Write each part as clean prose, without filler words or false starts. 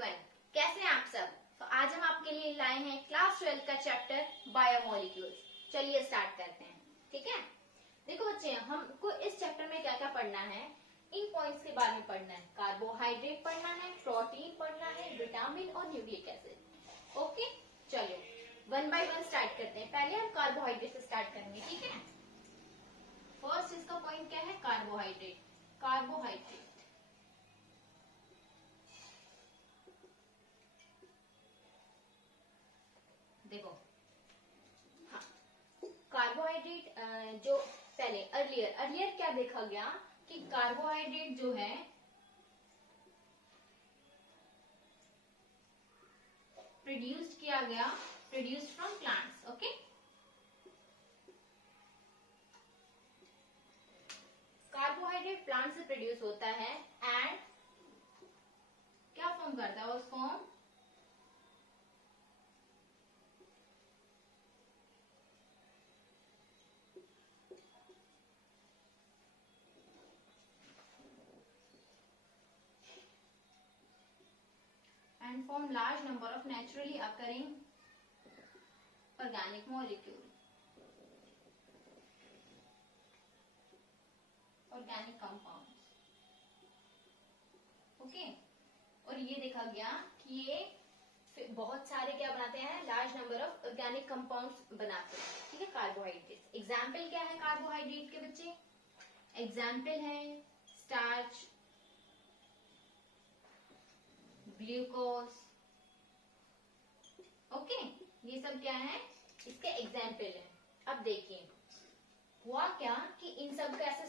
Everyone, कैसे हैं आप सब। तो आज हम आपके लिए लाए हैं क्लास 12 का चैप्टर बायोमोलिक्यूल्स। चलिए स्टार्ट करते हैं। ठीक है, देखो बच्चे, हमको इस चैप्टर में क्या क्या पढ़ना है, इन पॉइंट्स के बारे में पढ़ना है। कार्बोहाइड्रेट पढ़ना है, प्रोटीन पढ़ना है, विटामिन और न्यूक्लिक एसिड। ओके, चलो वन बाय वन स्टार्ट करते हैं। पहले हम कार्बोहाइड्रेट से स्टार्ट करेंगे। ठीक है, फर्स्ट इसका पॉइंट क्या है, कार्बोहाइड्रेट। कार्बोहाइड्रेट देखो, हाँ, कार्बोहाइड्रेट जो पहले अर्लियर क्या देखा गया कि कार्बोहाइड्रेट जो है produced from plants. Okay, carbohydrate plant से प्रोड्यूस होता है एंड क्या फॉर्म करता है, और form and form large number of naturally occurring organic molecule, organic compounds। Okay, और ये देखा गया कि ये बहुत सारे क्या बनाते हैं, large number of organic compounds बनाते हैं। ठीक है, कार्बोहाइड्रेट। एग्जाम्पल क्या है कार्बोहाइड्रेट के बच्चे, एग्जाम्पल है स्टार्च, ग्लूकोज। ओके, ये सब क्या है, इसके एग्जाम्पल है। अब देखिए हुआ क्या कि इन सब का ऐसे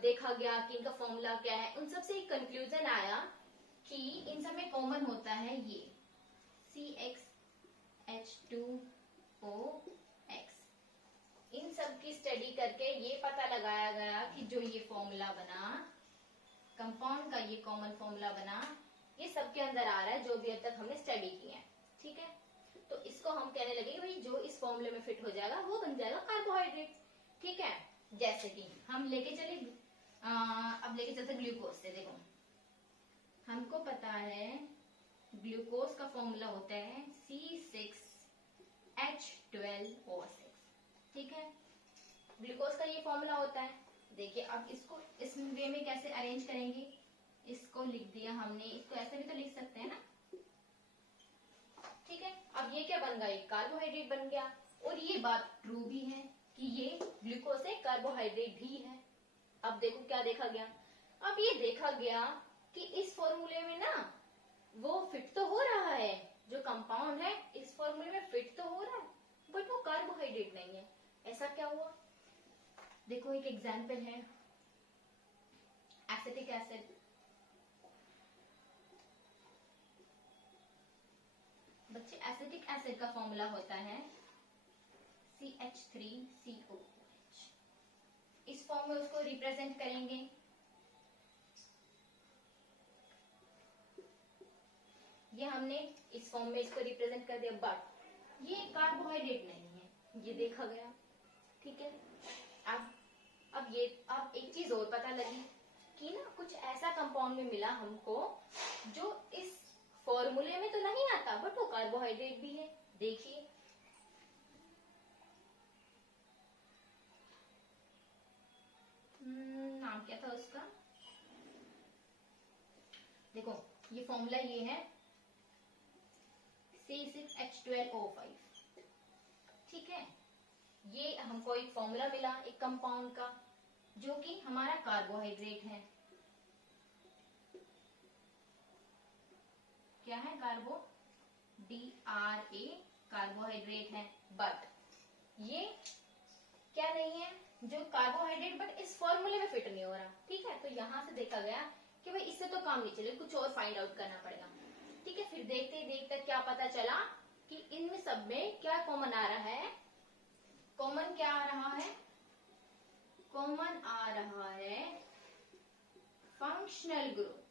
देखा गया कि इनका फॉर्मूला क्या है। उन सब से एक कंक्लूजन आया कि इन सब में कॉमन होता है ये CxH2OX। इन सब की स्टडी करके ये पता लगाया गया कि जो ये फॉर्मूला बना, कंपाउंड का ये कॉमन फॉर्मूला बना, ये सबके अंदर आ रहा है, जो भी अब तक हमने स्टडी किया है। ठीक है, तो इसको हम कहने लगे कि भाई जो इस फॉर्मूले में फिट हो जाएगा वो बन जाएगा कार्बोहाइड्रेट। ठीक है, जैसे कि हम लेके चले अब लेके चलते ग्लूकोज से। देखो, हमको पता है ग्लूकोज का फॉर्मूला होता है C6H12O6। ठीक है, ग्लूकोज का ये फॉर्मूला होता है। देखिए अब इसको इस वे में कैसे अरेंज करेंगे, इसको लिख दिया हमने, इसको ऐसे भी तो लिख सकते हैं ना। ठीक है, अब ये क्या बन गया, एक कार्बोहाइड्रेट बन गया। और ये बात ट्रू भी है कि ये ग्लूकोज एक कार्बोहाइड्रेट भी है। अब देखो क्या देखा गया, अब ये देखा गया कि इस फॉर्मूले में ना वो फिट तो हो रहा है, जो कंपाउंड है इस फॉर्मूले में फिट तो हो रहा है, बट वो कार्बोहाइड्रेट नहीं है। ऐसा क्या हुआ, देखो एक एग्जाम्पल है एसिटिक एसिड। बच्चे, एसिटिक एसिड का फॉर्मूला होता है CH3COOH। इस फॉर्म में उसको रिप्रेजेंट करेंगे, ये हमने इस फॉर्म में इसको रिप्रेजेंट कर दिया, बट ये कार्बोहाइड्रेट नहीं है, ये देखा गया। ठीक है, अब एक चीज और पता लगी कि ना कुछ ऐसा कंपाउंड में मिला हमको जो इस फॉर्मूले में तो नहीं आता, बट वो कार्बोहाइड्रेट भी है। देखिए नाम क्या था उसका, देखो ये फॉर्मूला ये है C6H12O5। ठीक है, ये हमको एक फॉर्मूला मिला एक कंपाउंड का जो कि हमारा कार्बोहाइड्रेट है। क्या है, DRA कार्बोहाइड्रेट है, बट ये क्या नहीं है, जो कार्बोहाइड्रेट बट इस फॉर्मूले में फिट नहीं हो रहा। ठीक है, तो यहां से देखा गया कि भाई इससे तो काम नहीं चले, कुछ और फाइंड आउट करना पड़ेगा। ठीक है, फिर देखते देखते क्या पता चला कि इनमें सब में क्या कॉमन आ रहा है, कॉमन क्या आ रहा है, कॉमन आ रहा है फंक्शनल ग्रुप।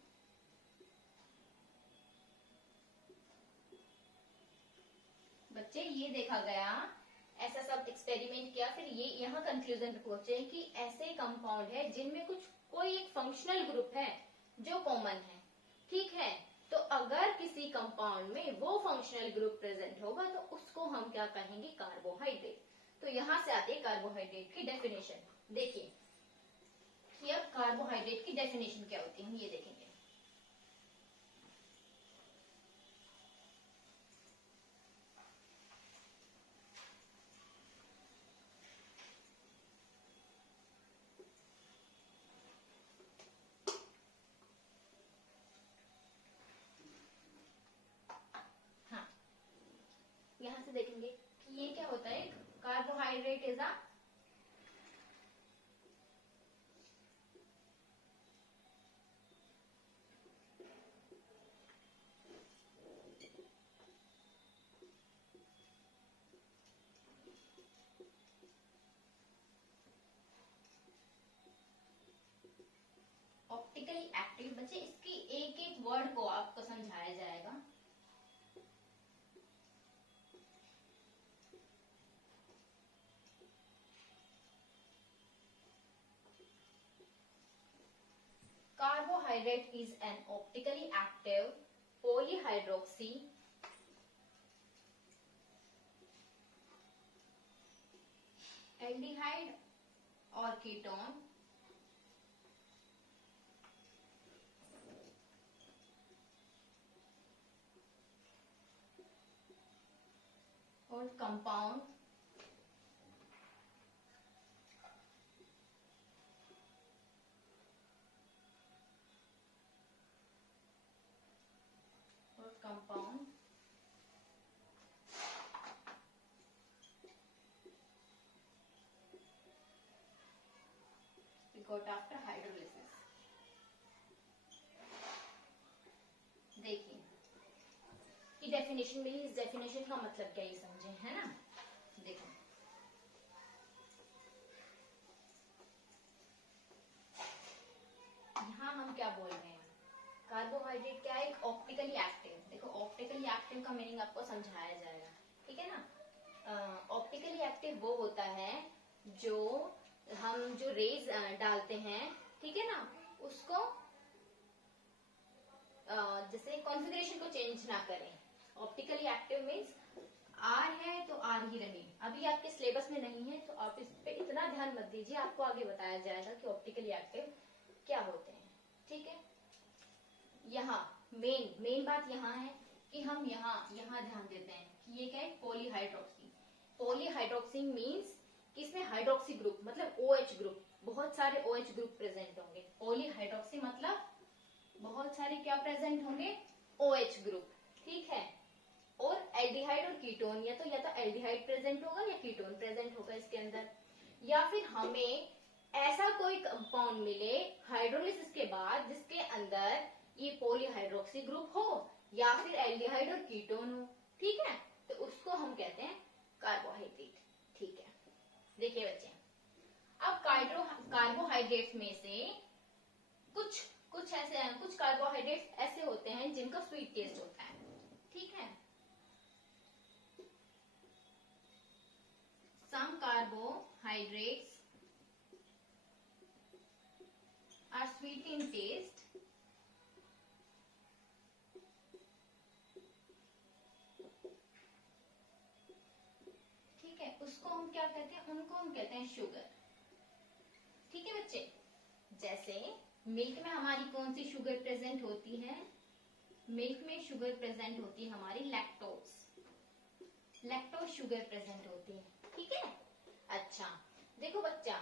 बच्चे ये देखा गया, ऐसा सब एक्सपेरिमेंट किया, फिर ये यहाँ कंक्लूजन पे पहुंचे कि ऐसे कंपाउंड है जिनमें कोई एक फंक्शनल ग्रुप है जो कॉमन है। ठीक है, तो अगर किसी कंपाउंड में वो फंक्शनल ग्रुप प्रेजेंट होगा तो उसको हम क्या कहेंगे, कार्बोहाइड्रेट। तो यहां से आती है कार्बोहाइड्रेट की डेफिनेशन। देखिए कि अब कार्बोहाइड्रेट की डेफिनेशन क्या होती है, हम ये देखेंगे। हाँ, यहां से देखेंगे कि ये क्या होता है, carbohydrate is a optically active. बच्चे इसकी एक एक वर्ड को आपको समझाया जाएगा। Carbohydrate is an optically active polyhydroxy aldehyde or ketone or compound got after hydrolysis। देखिए कि डेफिनेशन मिली, इस डेफिनेशन का मतलब क्या ये समझे, है ना। देखो यहाँ हम क्या बोल रहे हैं, कार्बोहाइड्रेट क्या है, ऑप्टिकली एक्टिव। देखो ऑप्टिकली एक्टिव का मीनिंग आपको समझाया जाएगा, ठीक है ना। ऑप्टिकली एक्टिव वो होता है जो हम जो रेज डालते हैं, ठीक है ना, उसको जैसे कॉन्फ़िगरेशन को चेंज ना करें। ऑप्टिकली एक्टिव मीन्स आर है तो आर ही रहे। अभी आपके सिलेबस में नहीं है तो आप इस पे इतना ध्यान मत दीजिए, आपको आगे बताया जाएगा कि ऑप्टिकली एक्टिव क्या होते हैं, ठीक है। यहाँ मेन बात यहाँ है कि हम यहाँ ध्यान देते हैं कि ये क्या है, पॉलीहाइड्रोक्सी। पॉलीहाइड्रोक्सी मीन्स कि इसमें हाइड्रोक्सी ग्रुप मतलब OH ग्रुप, बहुत सारे OH ग्रुप प्रेजेंट होंगे। पॉलीहाइड्रोक्सी मतलब बहुत सारे क्या प्रेजेंट होंगे, OH ग्रुप, ठीक है। और एल्डिहाइड और कीटोन, या तो एल्डिहाइड प्रेजेंट होगा या कीटोन प्रेजेंट होगा इसके अंदर, या फिर हमें ऐसा कोई कंपाउंड मिले हाइड्रोलिसिस के बाद जिसके अंदर ये पॉलीहाइड्रोक्सी ग्रुप हो या फिर एल्डिहाइड और कीटोन हो, ठीक है, तो उसको हम कहते हैं कार्बोहाइड्रेट, ठीक है। देखिए बच्चे, अब कार्बोहाइड्रेट्स में से कुछ कार्बोहाइड्रेट्स ऐसे होते हैं जिनका स्वीट टेस्ट होता है, ठीक है। Some carbohydrates are sweet in taste ठीक है, उसको हम क्या कहते हैं, उनको हम कहते हैं शुगर, ठीक है बच्चे। जैसे मिल्क में हमारी कौन सी शुगर प्रेजेंट होती है, मिल्क में शुगर प्रेजेंट होती है हमारी लैक्टोज शुगर प्रेजेंट होती है, ठीक है। अच्छा देखो बच्चा,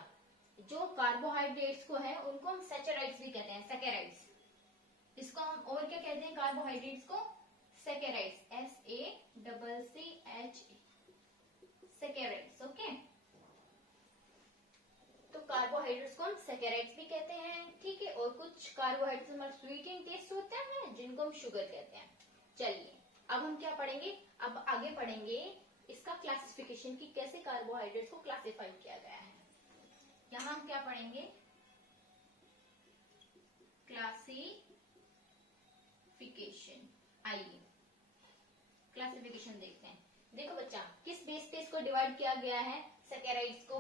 जो कार्बोहाइड्रेट्स को है उनको हम सैचराइड्स भी कहते हैं, सैकेराइड्स। इसको हम और क्या कहते हैं, कार्बोहाइड्रेट्स को सैकेराइड्स, SACCH, सैकेराइड्स, ओके। तो कार्बोहाइड्रेट्स को हम सैकेराइड्स भी कहते हैं, ठीक है। और कुछ कार्बोहाइड्रेट्स हमारे स्वीट इन टेस्ट होते हैं जिनको हम शुगर कहते हैं। चलिए अब हम क्या पढ़ेंगे, अब आगे पढ़ेंगे इसका क्लासिफिकेशन की कैसे कार्बोहाइड्रेट्स को क्लासिफाई किया गया है। यहां हम क्या पढ़ेंगे, क्लासिफिकेशन। आइए क्लासिफिकेशन देखते हैं। देखो बच्चा, किस बेस पे इसको डिवाइड किया गया है, सैकेराइड्स को,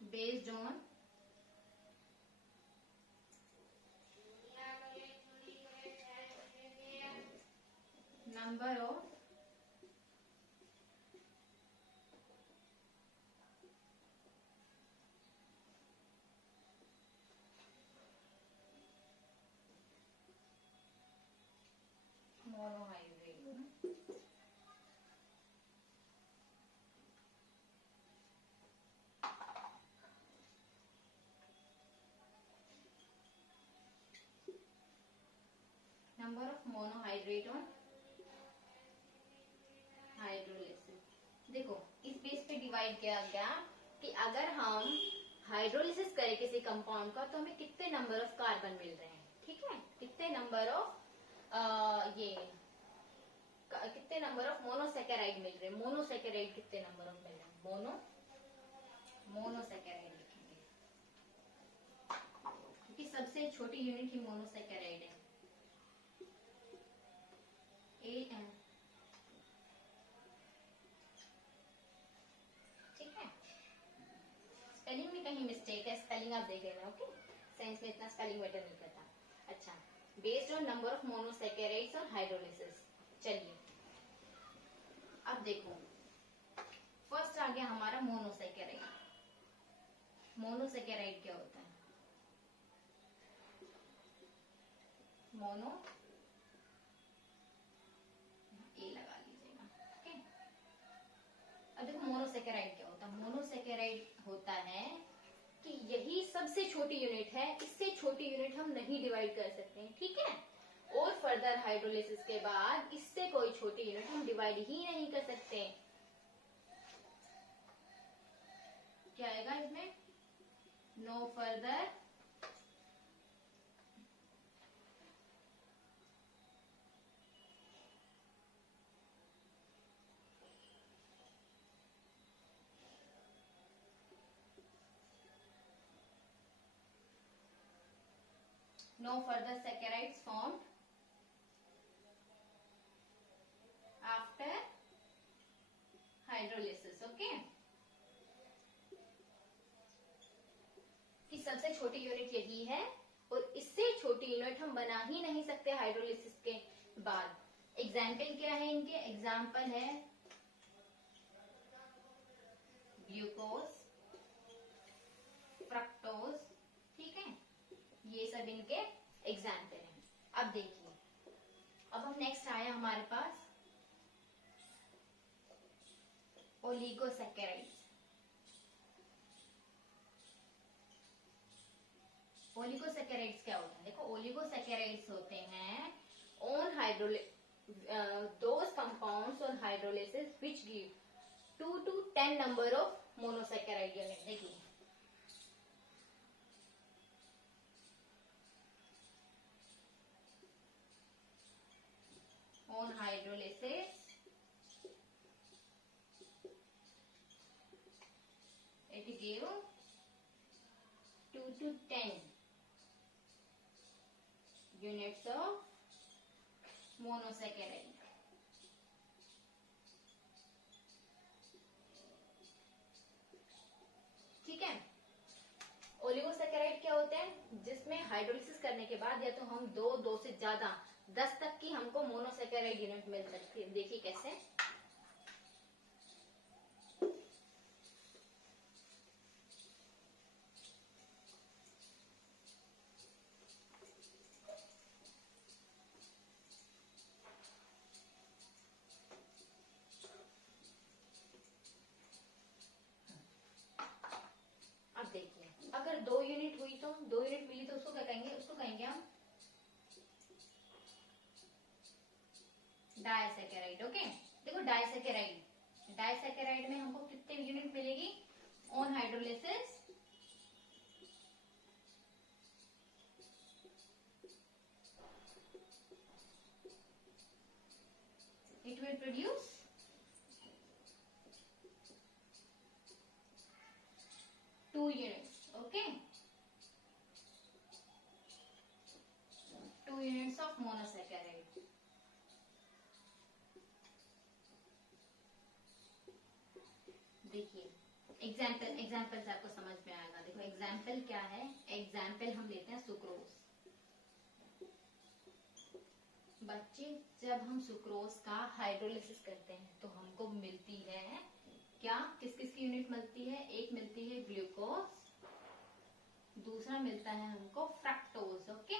based on number of monohydrate. Number of monohydrate on hydrolysis. देखो इस बेस पे डिवाइड किया गया कि अगर हम हाइड्रोलिसिस करें किसी कंपाउंड का तो हमें कितने नंबर ऑफ कार्बन मिल रहे हैं, ठीक है, कितने नंबर ऑफ कितने नंबर ऑफ मोनोसेकेराइड मिल रहे हैं, मोनोसेकेराइड कितने नंबर ऑफ मिल रहे हैं, मोनोसेकेराइड लिखेंगे क्योंकि सबसे छोटी यूनिट ही मोनोसेकेराइड है। ठीक है, स्पेलिंग में कहीं मिस्टेक है, स्पेलिंग आप देख लेना, ओके। साइंस में इतना स्पेलिंग मैटर नहीं करता। अच्छा, based on number of monosaccharides और हाइड्रोलिसिस। चलिए अब देखो, फर्स्ट आ गया हमारा मोनोसेकेराइड। मोनोसेकेराइड क्या होता है? मोनो ए लगा लीजिएगा, ओके। अब देखो मोनोसेकेराइड क्या होता है। मोनोसेकेराइड होता है कि यही सबसे छोटी यूनिट है, इससे छोटी यूनिट हम नहीं डिवाइड कर सकते हैं, ठीक है। और फर्दर हाइड्रोलिसिस के बाद इससे कोई छोटी यूनिट हम डिवाइड ही नहीं कर सकते। क्या आएगा इसमें? No further no further saccharides formed after hydrolysis, okay। कि सबसे छोटी यूनिट यही है और इससे छोटी यूनिट हम बना ही नहीं सकते हाइड्रोलिसिस के बाद। एग्जाम्पल क्या है इनके? एग्जाम्पल है ग्लूकोज, फ्रक्टोज, ठीक है, ये सब इनके एग्जाम्पल हैं। अब देखिए, अब हम नेक्स्ट आया हमारे पास ओलिगोसैकेराइड्स। ओलिगोसैकेराइड्स क्या होता है? देखो ओलिगोसैकेराइड्स होते हैं on those compounds on hydrolysis which give 2 to 10 number of monosaccharide unit. देखिए on hydrolysis it give 2 to 10 units of monosaccharide। ठीक है, ओलिगोसैकेराइड क्या होते हैं? जिसमें हाइड्रोलिसिस करने के बाद या तो हम दो से ज्यादा 10 तक की हमको मोनोसैकेराइड यूनिट मिल सकती है। देखिए कैसे? अब देखिए, अगर 2 यूनिट हुई तो 2 यूनिट मिली तो उसको क्या कहेंगे? उसको कहेंगे हम डायसैकेराइड, ओके। देखो डायसैकेराइड में हमको कितने यूनिट मिलेगी on hydrolysis? It will produce 2 units, okay, 2 units of monosaccharide। देखिए एग्जाम्पल से आपको समझ में आएगा। देखो एग्जाम्पल क्या है? एग्जाम्पल हम लेते हैं सुक्रोज। बच्चे जब हम सुक्रोज का हाइड्रोलिसिस करते हैं तो हमको मिलती है क्या, किस किस की यूनिट मिलती है, एक मिलती है ग्लूकोज, दूसरा मिलता है हमको फ्रक्टोज। ओके,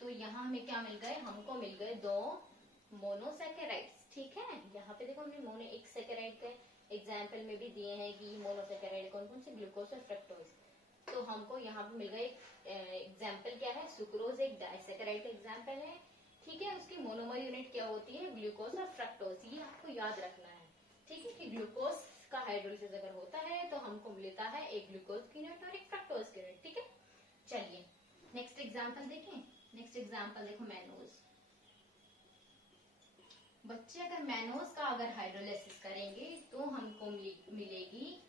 तो यहाँ हमें क्या मिल गए, हमको मिल गए 2 मोनोसैकेराइड्स। ठीक है, यहाँ पे देखो हमने मोनो एक सैकेराइड के एग्जाम्पल में भी दिए हैं कि मोनोसैकेराइड कौन कौन से, ग्लूकोज और फ्रक्टोज। तो हमको यहाँ पे मिल गए एग्जाम्पल क्या है, सुक्रोज एक डाइसैकेराइड का एग्जाम्पल है। ठीक है, उसकी मोनोमर यूनिट क्या होती है, ग्लूकोज और फ्रक्टोज, ये आपको याद रखना है। ठीक है, कि ग्लूकोज का हाइड्रोलिसिस अगर होता है तो हमको मिलता है एक ग्लूकोज की यूनिट और एक फ्रक्टोज की यूनिट। ठीक है, चलिए नेक्स्ट एग्जाम्पल देखें। नेक्स्ट एग्जाम्पल देखो मैनोज। बच्चे अगर मैनोज का अगर हाइड्रोलिसिस करेंगे तो हमको मिलेगी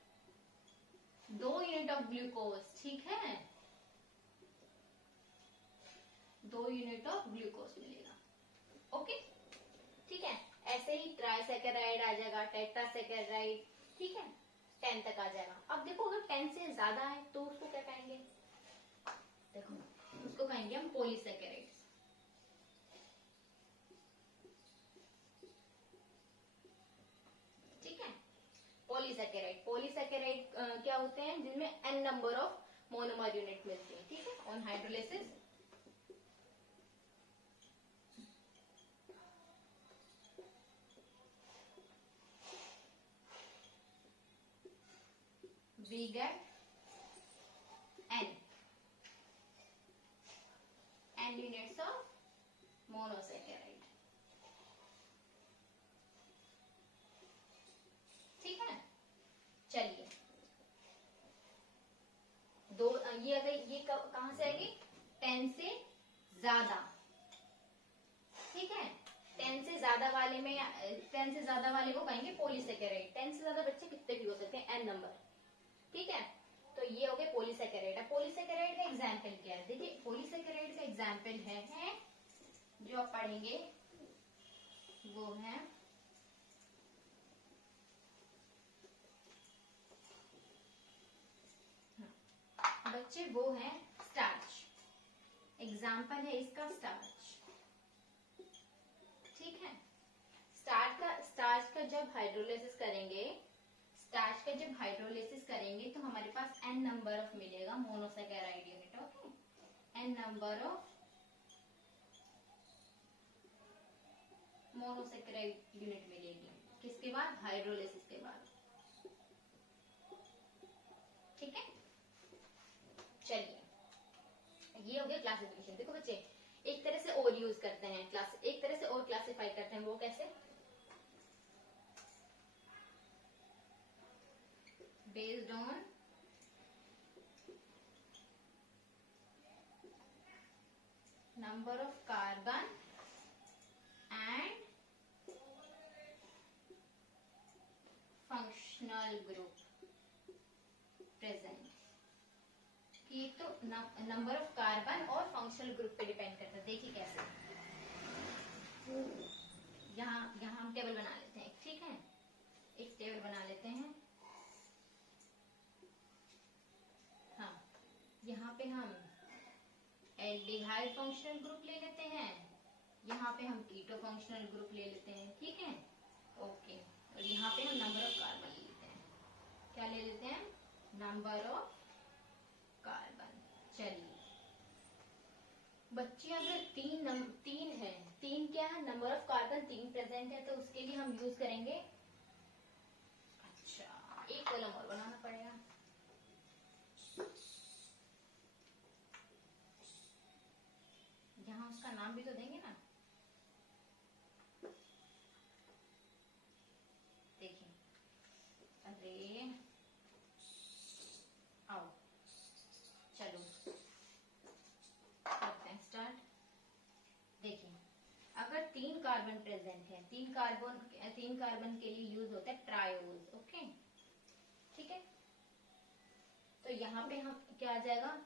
2 यूनिट ऑफ ग्लूकोज। ठीक है, 2 यूनिट ऑफ ग्लूकोज मिलेगा। ओके, ठीक है, ऐसे ही ट्राइसैकेराइड आ जाएगा, टेट्रासैकेराइड। ठीक है, 10 तक आ जाएगा। अब देखो अगर 10 से ज्यादा है तो उसको क्या कहेंगे, देखो उसको कहेंगे हम पॉलीसैकेराइड्स। ठीक है, पॉलीसैकेराइड, पॉलीसैकेराइड क्या होते हैं, जिनमें n number of monomer unit मिलती है। ठीक है, on hydrolysis we get n units of monosaccharide। ठीक है, चलिए दो ये अगर ये कहां से आएगी, 10 से ज्यादा। ठीक है, 10 से ज्यादा वाले में 10 से ज्यादा वाले को कहेंगे पॉलीसैकेराइड। 10 से ज्यादा बच्चे कितने भी हो सकते हैं, n नंबर। ठीक है, तो ये हो गए पॉलीसैकेराइड। अब पॉलीसैकेराइड का एग्जाम्पल क्या है, देखिए पॉलीसैकेराइड का एग्जाम्पल है जो आप पढ़ेंगे वो है बच्चे, वो है स्टार्च। एग्जाम्पल है इसका स्टार्च। ठीक है, स्टार्च का जब हाइड्रोलिसिस करेंगे, स्टार्च का जब हाइड्रोलिसिस करेंगे तो हमारे पास n नंबर ऑफ मिलेगा monosaccharide unit. Okay, n number of monosaccharide unit मिलेगी, किसके बाद, हाइड्रोलिसिस के बाद। ठीक है, चलिए ये हो गया क्लासिफिकेशन। देखो बच्चे एक तरह से और यूज करते हैं क्लास, एक तरह से और क्लासिफाई करते हैं, वो कैसे, based on number of carbon and functional group present. ये तो नंबर ऑफ कार्बन और फंक्शनल ग्रुप पे डिपेंड करता है। देखिए कैसे, यहाँ हम टेबल बना लेते हैं। ठीक है, एक टेबल बना लेते हैं। हाँ, यहाँ पे हम एल्डिहाइड फंक्शनल ग्रुप ले लेते हैं, यहाँ पे हम कीटो फंक्शनल ग्रुप ले लेते हैं। ठीक है, ओके, और यहाँ पे हम नंबर ऑफ कार्बन ले लेते हैं। क्या ले लेते हैं, नंबर ऑफ कार्बन। चलिए बच्चे अगर तीन है, तीन क्या है, नंबर ऑफ कार्बन 3 प्रेजेंट है, तो उसके लिए हम यूज करेंगे, अच्छा एक कॉलम और बनाना पड़ेगा। यहाँ उसका नाम भी तो देंगे ना। देखिए, अरे आओ चलो करते हैं स्टार्ट। देखिए अगर 3 कार्बन प्रेजेंट है, 3 कार्बन के लिए यूज होता है ट्रायोज। ओके, ठीक है, तो यहाँ पे हम क्या आ जाएगा,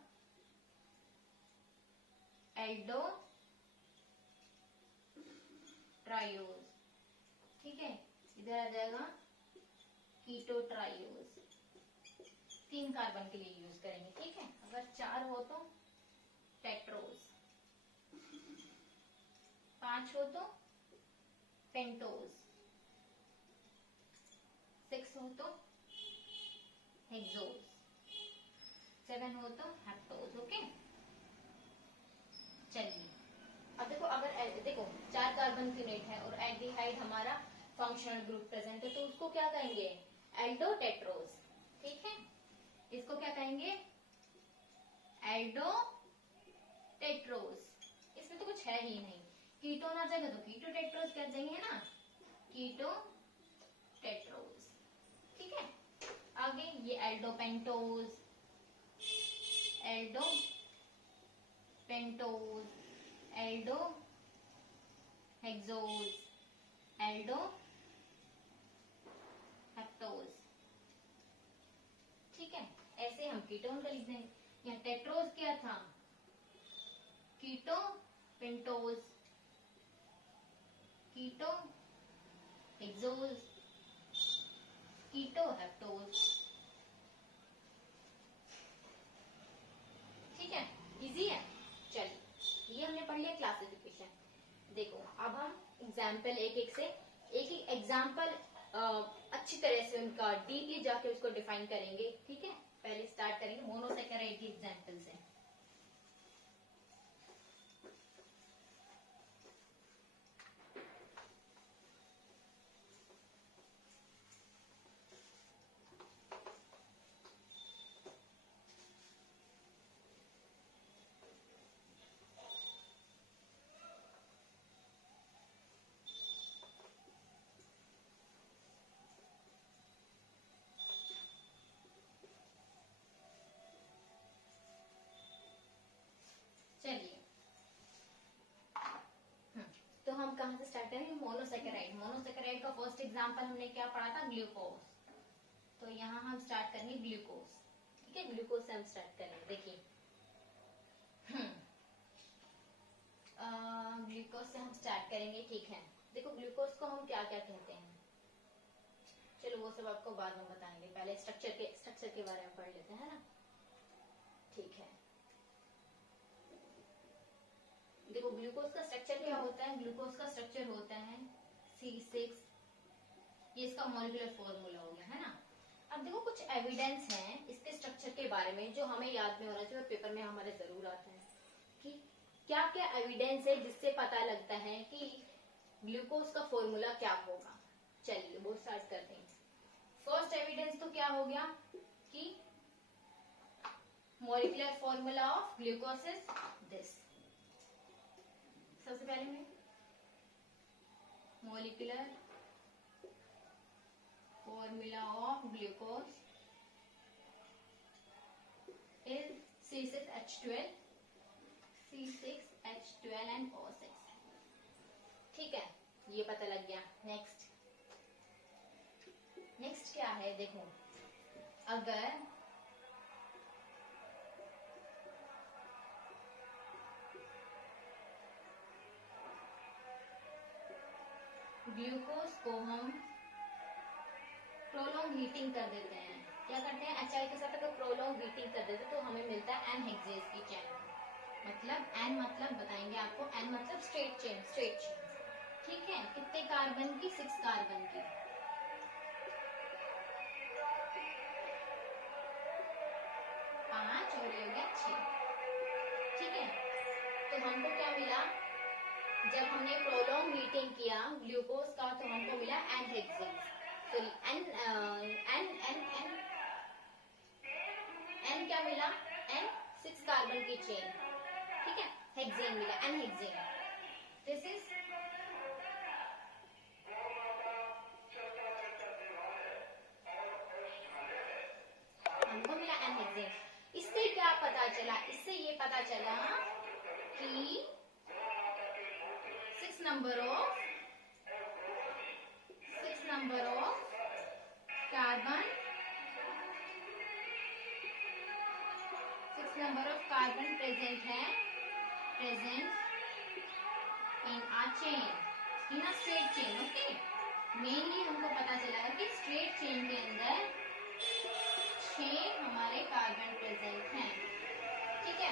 एल्डो ट्रायोज। ठीक है, इधर आ जाएगा कीटो ट्रायोज। 3 कार्बन के लिए यूज करेंगे। ठीक है, अगर 4 हो तो टेट्रोज। 5 हो तो पेंटोज, 6 हो तो हेक्सोज, 7 हो तो हेप्टोज। ओके, चलिए अब देखो, अगर देखो 4 कार्बन की यूनिट है और एल्डिहाइड हमारा फंक्शनल ग्रुप प्रेजेंट है, तो उसको क्या कहेंगे? एल्डोटेट्रोज। ठीक है, इसको क्या कहेंगे? एल्डोटेट्रोज। इसमें तो कुछ है ही नहीं, कीटोन आ जाएगा तो कीटोटेट्रोज कह देंगे, है ना, कीटोटेट्रोज। ठीक है, आगे ये एल्डोपेंटोज, एल्डोपेंटोज, एल्डो हेक्सोज, एल्डो हेप्टोज। ठीक है, ऐसे हम कीटोन का लिख देंगे। यहाँ टेट्रोज क्या था? कीटो पेंटोज, कीटो हेक्सोज, कीटो हेप्टोज। ठीक है, इजी है। चलिए, ये हमने पढ़ लिया क्लासिफिकेशन। देखो अब हम एग्जाम्पल एक एक एग्जाम्पल अच्छी तरह से उनका डीपली जाके उसको डिफाइन करेंगे। ठीक है, पहले स्टार्ट करेंगे मोनोसेकेराइड की एग्जाम्पल से। चलिए, तो हम कहाँ से स्टार्ट करेंगे? मोनोसेकेराइड। मोनोसेकेराइड का फर्स्ट एग्जांपल हमने क्या पढ़ा था? ग्लूकोज। तो यहाँ हम स्टार्ट करेंगे ग्लूकोज। ठीक है, ग्लूकोज से हम स्टार्ट करेंगे। देखिए ग्लूकोज से हम स्टार्ट करेंगे। ठीक है, देखो ग्लूकोज को हम क्या क्या कहते हैं, चलो वो सब आपको बाद में बताएंगे, पहले स्ट्रक्चर के बारे में पढ़ लेते हैं, ना। ठीक है, देखो ग्लूकोज का स्ट्रक्चर क्या होता है? ग्लूकोज का स्ट्रक्चर होता है C6, ये इसका मॉलिक्यूलर फॉर्मूला हो गया, है ना। अब देखो कुछ एविडेंस है इसके स्ट्रक्चर के बारे में जो हमें याद में होना चाहिए और पेपर में हमारे जरूर आता है कि क्या क्या एविडेंस है जिससे पता लगता है कि ग्लूकोज का फॉर्मूला क्या होगा। चलिए वो स्टार्ट करते हैं। फर्स्ट एविडेंस तो क्या हो गया कि molecular formula of glucose is this. सबसे पहले में molecular formula of glucose is C6H12 and O6। ठीक है, ये पता लग गया। नेक्स्ट क्या है? देखो अगर ग्लूकोज को हम प्रोलॉन्ग हीटिंग कर देते हैं, क्या करते हैं? HI के साथ अगर प्रोलॉन्ग हीटिंग कर देते तो हमें मिलता है N हेक्सेज की चेन। मतलब N मतलब बताएंगे आपको, N मतलब स्ट्रेट चेन। ठीक है, कितने कार्बन की? 6 कार्बन की। पांच और ये हो गया 6। ठीक है, तो हमको क्या मिला? जब हमने प्रोलॉन्ग हीटिंग किया ग्लूकोज का तो हमको मिला N हेक्सेज। तो N क्या मिला? N 6 कार्बन की चेन। ठीक है, हेक्सेन मिला, N हेक्सेन। दिस इज हमको मिला N हेक्सेन। इससे क्या पता चला? इससे ये पता चला कि 6 number of carbon, 6 number of carbon present in a chain, in a straight chain. Okay, mainly हमको पता चला कि स्ट्रेट चेन के अंदर 6 हमारे कार्बन प्रेजेंट हैं। ठीक है,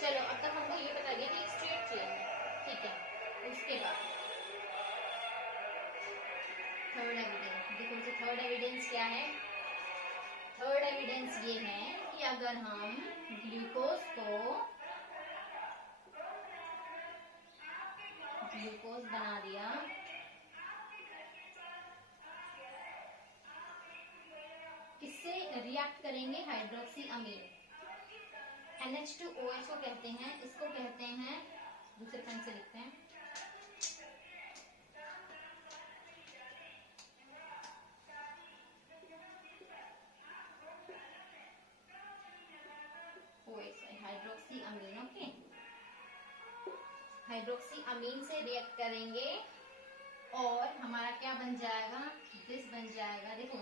चलो अब तक हमको ये पता गया कि स्ट्रेट चेन है। ठीक है, उसके बाद थर्ड एविडेंस, देखो इसे थर्ड एविडेंस क्या है? थर्ड एविडेंस ये है कि अगर हम ग्लूकोज बना दिया, किससे रिएक्ट करेंगे? हाइड्रोक्सी अमीन, NH2OH को कहते हैं, इसको कहते हैं, दूसरे पेन से लिखते हैं, हाइड्रोक्सी अमीन। ओके, हाइड्रोक्सी अमीन से रिएक्ट करेंगे और हमारा क्या बन जाएगा? दिस बन जाएगा, देखो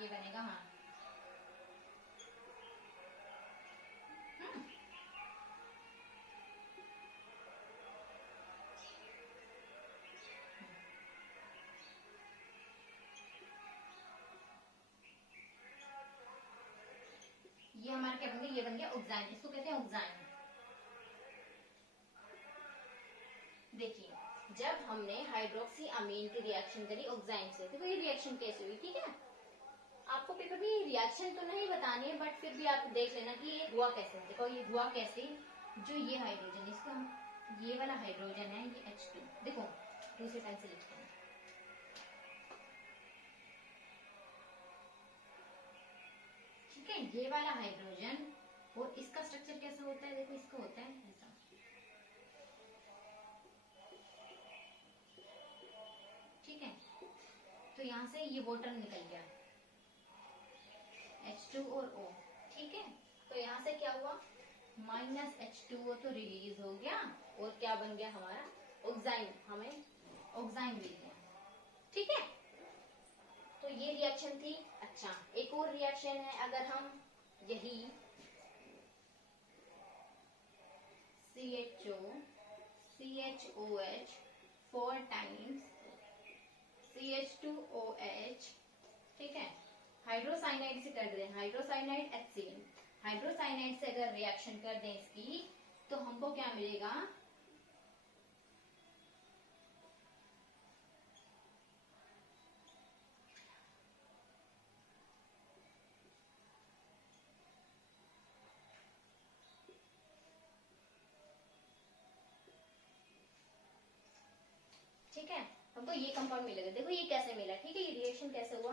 ये बनेगा, हाँ ये हमारा क्या बन गया? ये बन गया ऑक्साइन, इसको कहते हैं ऑक्साइन। देखिए जब हमने हाइड्रोक्सी अमीन की रिएक्शन करी ऑक्साइन से, देखो ये रिएक्शन कैसे हुई, ठीक है? आपको पेपर में रिएक्शन तो नहीं बतानी है, बट फिर भी आप देख लेना कि ये हुआ कैसे। देखो ये हुआ कैसे, जो ये हाइड्रोजन, इसको हम, ये वाला हाइड्रोजन है, ये H2, देखो दूसरे पेन से लिखते हैं, ठीक है? ये वाला हाइड्रोजन और इसका स्ट्रक्चर कैसा होता है? देखो इसका होता है ऐसा, ठीक है? तो यहाँ से ये वाटर निकल गया, H2 और O, ठीक है? तो यहाँ से क्या हुआ? -H2O तो रिलीज हो गया और क्या बन गया हमारा? ऑक्साइन, हमें ऑक्साइन मिल गया, ठीक है? तो ये रिएक्शन थी। अच्छा, एक और रिएक्शन है, अगर हम यही CHO CHOH 4 टाइम्स CH2OH, ठीक है, हाइड्रोसाइनाइड से कर दें, हाइड्रोसाइनाइड HCl, हाइड्रोसाइनाइड से अगर रिएक्शन कर दें इसकी, तो हमको क्या मिलेगा? ठीक है, हमको ये कंपाउंड मिलेगा। देखो ये कैसे मिला, ठीक है? ये रिएक्शन कैसे हुआ,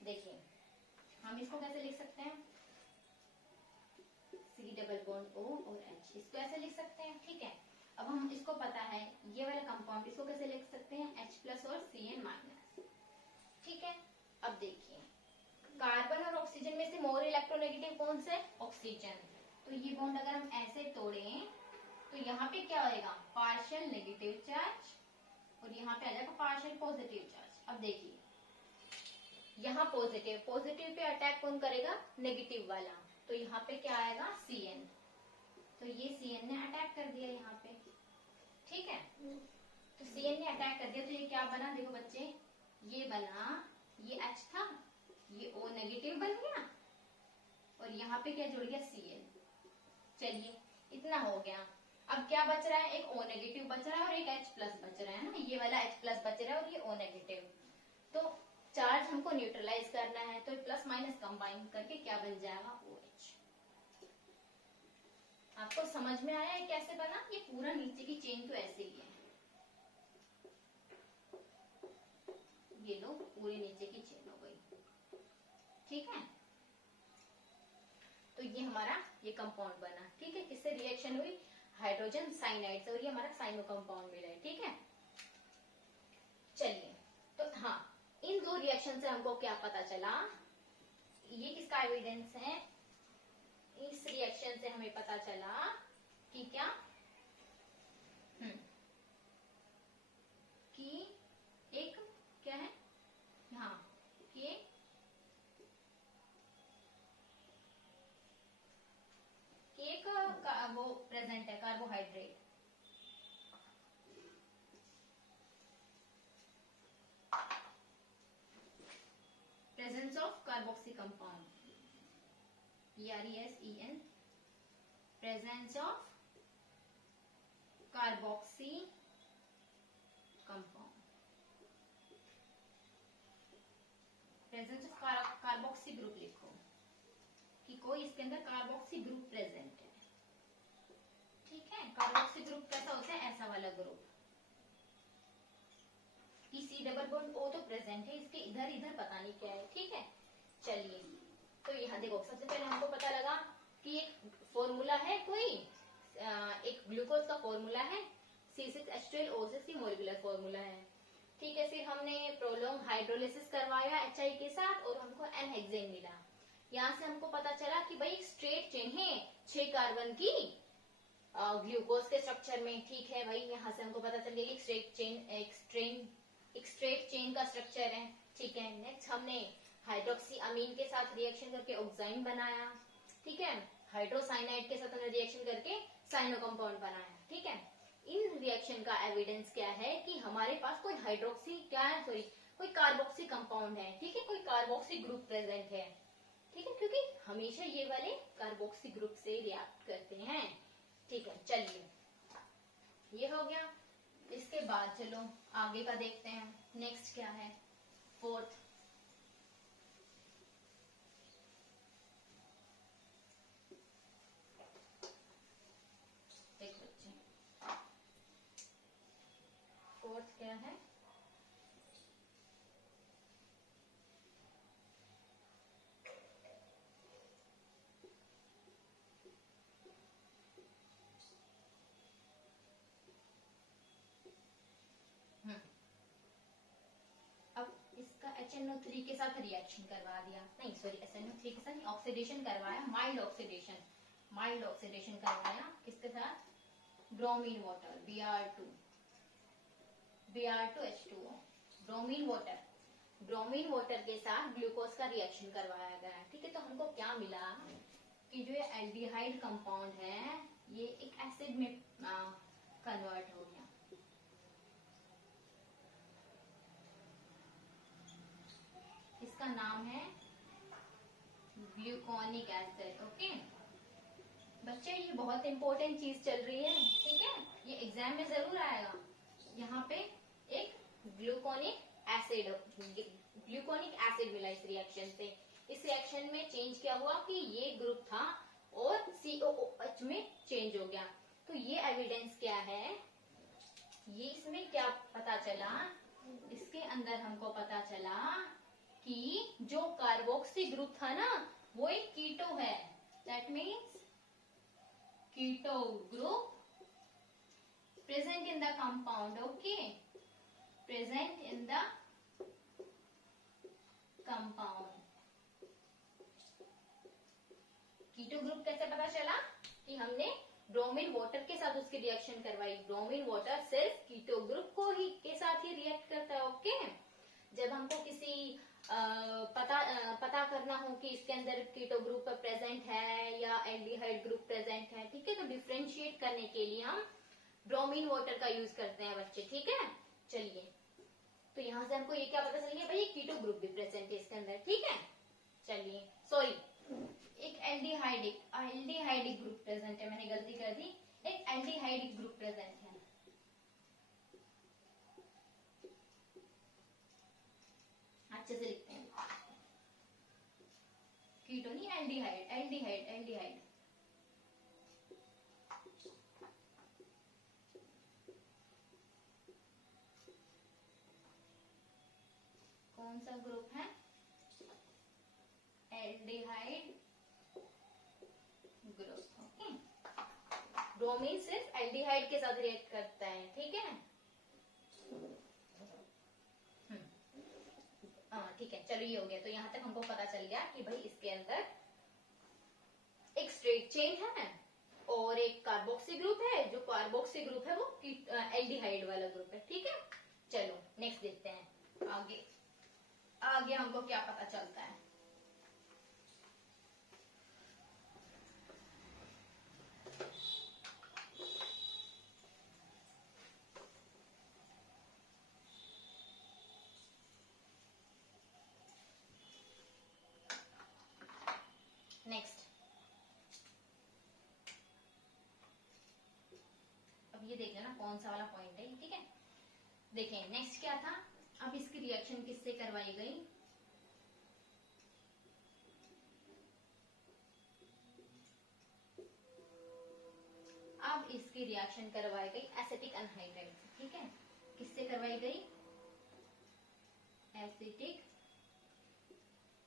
देखिए हम इसको कैसे लिख सकते हैं? C डबल बॉन्ड O और H, इसको ऐसे लिख सकते हैं, ठीक है? अब हम इसको पता है ये वाला कंपाउंड, इसको कैसे लिख सकते हैं? H+ और Cn-, ठीक है? अब देखिए कार्बन और ऑक्सीजन में से मोर इलेक्ट्रोनेगेटिव कौन से? ऑक्सीजन। तो ये बॉन्ड अगर हम ऐसे तोड़ें तो यहाँ पे क्या होएगा? पार्शियल नेगेटिव चार्ज, और यहाँ पे आ जाएगा पार्शियल पॉजिटिव चार्ज। अब देखिए यहाँ पॉजिटिव, पॉजिटिव पे अटैक कौन करेगा? नेगेटिव वाला, तो यहाँ पे क्या आएगा? Cn, तो ये Cn ने अटैक कर दिया यहाँ पे, ठीक है? तो Cn ने अटैक कर दिया, तो ये क्या बना? देखो बच्चे, ये बना, ये H था, ये O नेगेटिव बन गया, और यहाँ पे क्या जुड़ गया? Cl। चलिए इतना हो गया। अब क्या बच रहा है? एक O नेगेटिव बच रहा है और एक H+ बच रहा है ना, ये वाला H+ बच रहा है और ये O नेगेटिव। तो चार्ज हमको न्यूट्रलाइज करना है, तो प्लस माइनस कंबाइन करके क्या बन जाएगा? OH। आपको समझ में आया है कैसे बना? ये पूरा नीचे की चेन तो ऐसे ही है, ये लो पूरे नीचे की चेन हो गई, ठीक है? तो ये हमारा ये कंपाउंड बना, ठीक है? किससे रिएक्शन हुई? हाइड्रोजन साइनाइड से, और ये हमारा साइनो कंपाउंड मिला है, ठीक है? चलिए, तो हाँ, इन दो रिएक्शन से हमको क्या पता चला? ये किसका एविडेंस है? इस रिएक्शन से हमें पता चला कि क्या कि एक क्या है, हाँ, कि एक वो प्रेजेंट है, carbohydrate, presence of carboxy compound, PRESEN, presence of carboxy compound, presence of carboxy group लिखो कि कोई इसके अंदर कार्बोक्सी ग्रुप प्रेजेंट है। ठीक है, कार्बोक्सी ग्रुप कैसा होता है, ऐसा वाला ग्रुप। कि C डबल बॉन्ड O तो प्रेजेंट है, इसके इधर इधर पता नहीं क्या है। ठीक है, चलिए तो यहाँ देखो, सबसे पहले हमको पता लगा कि एक फॉर्मूला है, कोई एक ग्लूकोज का फॉर्मूला है C6H12O6 मोलिकुलर फॉर्मूला है। ठीक है, फिर हमने प्रोलॉन्ग हाइड्रोलिसिस करवाया HI के साथ और हमको N-हेक्सेन मिला। यहाँ से हमको पता चला कि भाई स्ट्रेट चेन है 6 कार्बन की ग्लूकोज के स्ट्रक्चर में। ठीक है भाई, यहाँ से हमको पता चल गया कि एक स्ट्रेट चेन का स्ट्रक्चर है। ठीक है, नेक्स्ट हमने हाइड्रोक्सी अमीन के साथ रिएक्शन करके ऑक्साइन बनाया। ठीक है, हाइड्रोसाइनाइड के साथ हमने रिएक्शन करके साइनो कंपाउंड बनाया। ठीक है, इन रिएक्शन का एविडेंस क्या है कि हमारे पास कोई हाइड्रोक्सी क्या है, सॉरी कोई कार्बोक्सी कंपाउंड है। ठीक है, कोई कार्बोक्सी ग्रुप प्रेजेंट है। ठीक है, क्योंकि हमेशा ये वाले कार्बोक्सी ग्रुप से रिएक्ट करते हैं। ठीक है, चलिए ये हो गया। इसके बाद चलो आगे का देखते हैं, नेक्स्ट क्या है, फोर्थ। देख बच्चे, फोर्थ क्या है, अब इसका HNO3 के साथ रिएक्शन करवा दिया, नहीं सॉरी SNO3 के साथ नहीं, ऑक्सीडेशन करवाया, माइल्ड ऑक्सीडेशन करवाया। किसके साथ, bromine water Br2H2O, bromine water के साथ ग्लूकोज का रिएक्शन करवाया गया। ठीक है, तो हमको क्या मिला कि जो ये एल्डिहाइड कंपाउंड है ये एक एसिड में कन्वर्ट हो गया। इसका नाम है ग्लूकोनिक एसिड। ओके बच्चे, ये बहुत इंपॉर्टेंट चीज चल रही है। ठीक है, ये एग्जाम में जरूर आएगा। यहाँ पे एक ग्लूकोनिक एसिड मिला इस रिएक्शन से। इस रिएक्शन में चेंज क्या हुआ कि ये ग्रुप था और COOH में चेंज हो गया। तो ये एविडेंस क्या है, ये इसमें क्या पता चला, इसके अंदर हमको पता चला कि जो कार्बोक्सी ग्रुप था ना वो एक कीटो है। That means keto group present in the compound. Okay, present in the compound. Keto group कैसे पता चला कि हमने ब्रोमीन वाटर के साथ उसकी रिएक्शन करवाई। ब्रोमीन वाटर सिर्फ कीटो ग्रुप को ही के साथ ही रिएक्ट करता है। ओके, जब हमको किसी पता करना हो कि इसके अंदर कीटो ग्रुप प्रेजेंट है या एल्डिहाइड ग्रुप प्रेजेंट है, ठीक है, तो डिफरेंशिएट करने के लिए हम ब्रोमीन वाटर का यूज करते हैं बच्चे। ठीक है, चलिए तो यहाँ से हमको ये क्या पता चल गया भाई, कीटो ग्रुप भी प्रेजेंट है इसके अंदर। ठीक है, चलिए सॉरी, एक एल्डिहाइडिक ग्रुप प्रेजेंट है, मैंने गलती कर दी, एक एल्डिहाइडिक ग्रुप प्रेजेंट है। अच्छे से लिखते हैं, कीटो नहीं, एल्डिहाइड। कौन सा ग्रुप है, एल्डिहाइड ग्रुप। ओके, ब्रोमीन सिर्फ एल्डिहाइड के साथ रिएक्ट करता है। ठीक है, ठीक है, चलो ये हो गया। तो यहाँ तक हमको पता चल गया कि भाई इसके अंदर एक स्ट्रेट चेन है और एक कार्बोक्सी ग्रुप है। जो कार्बोक्सी ग्रुप है वो एल्डिहाइड वाला ग्रुप है। ठीक है, चलो नेक्स्ट देखते हैं आगे हमको क्या पता चलता है। नेक्स्ट ये देख लेना कौन सा वाला पॉइंट है, ठीक है। देखें नेक्स्ट क्या था, अब इसकी रिएक्शन किससे करवाई गई, अब इसकी रिएक्शन करवाई गई एसिटिक अनहाइड्राइड से, ठीक है। किससे करवाई गई, एसिटिक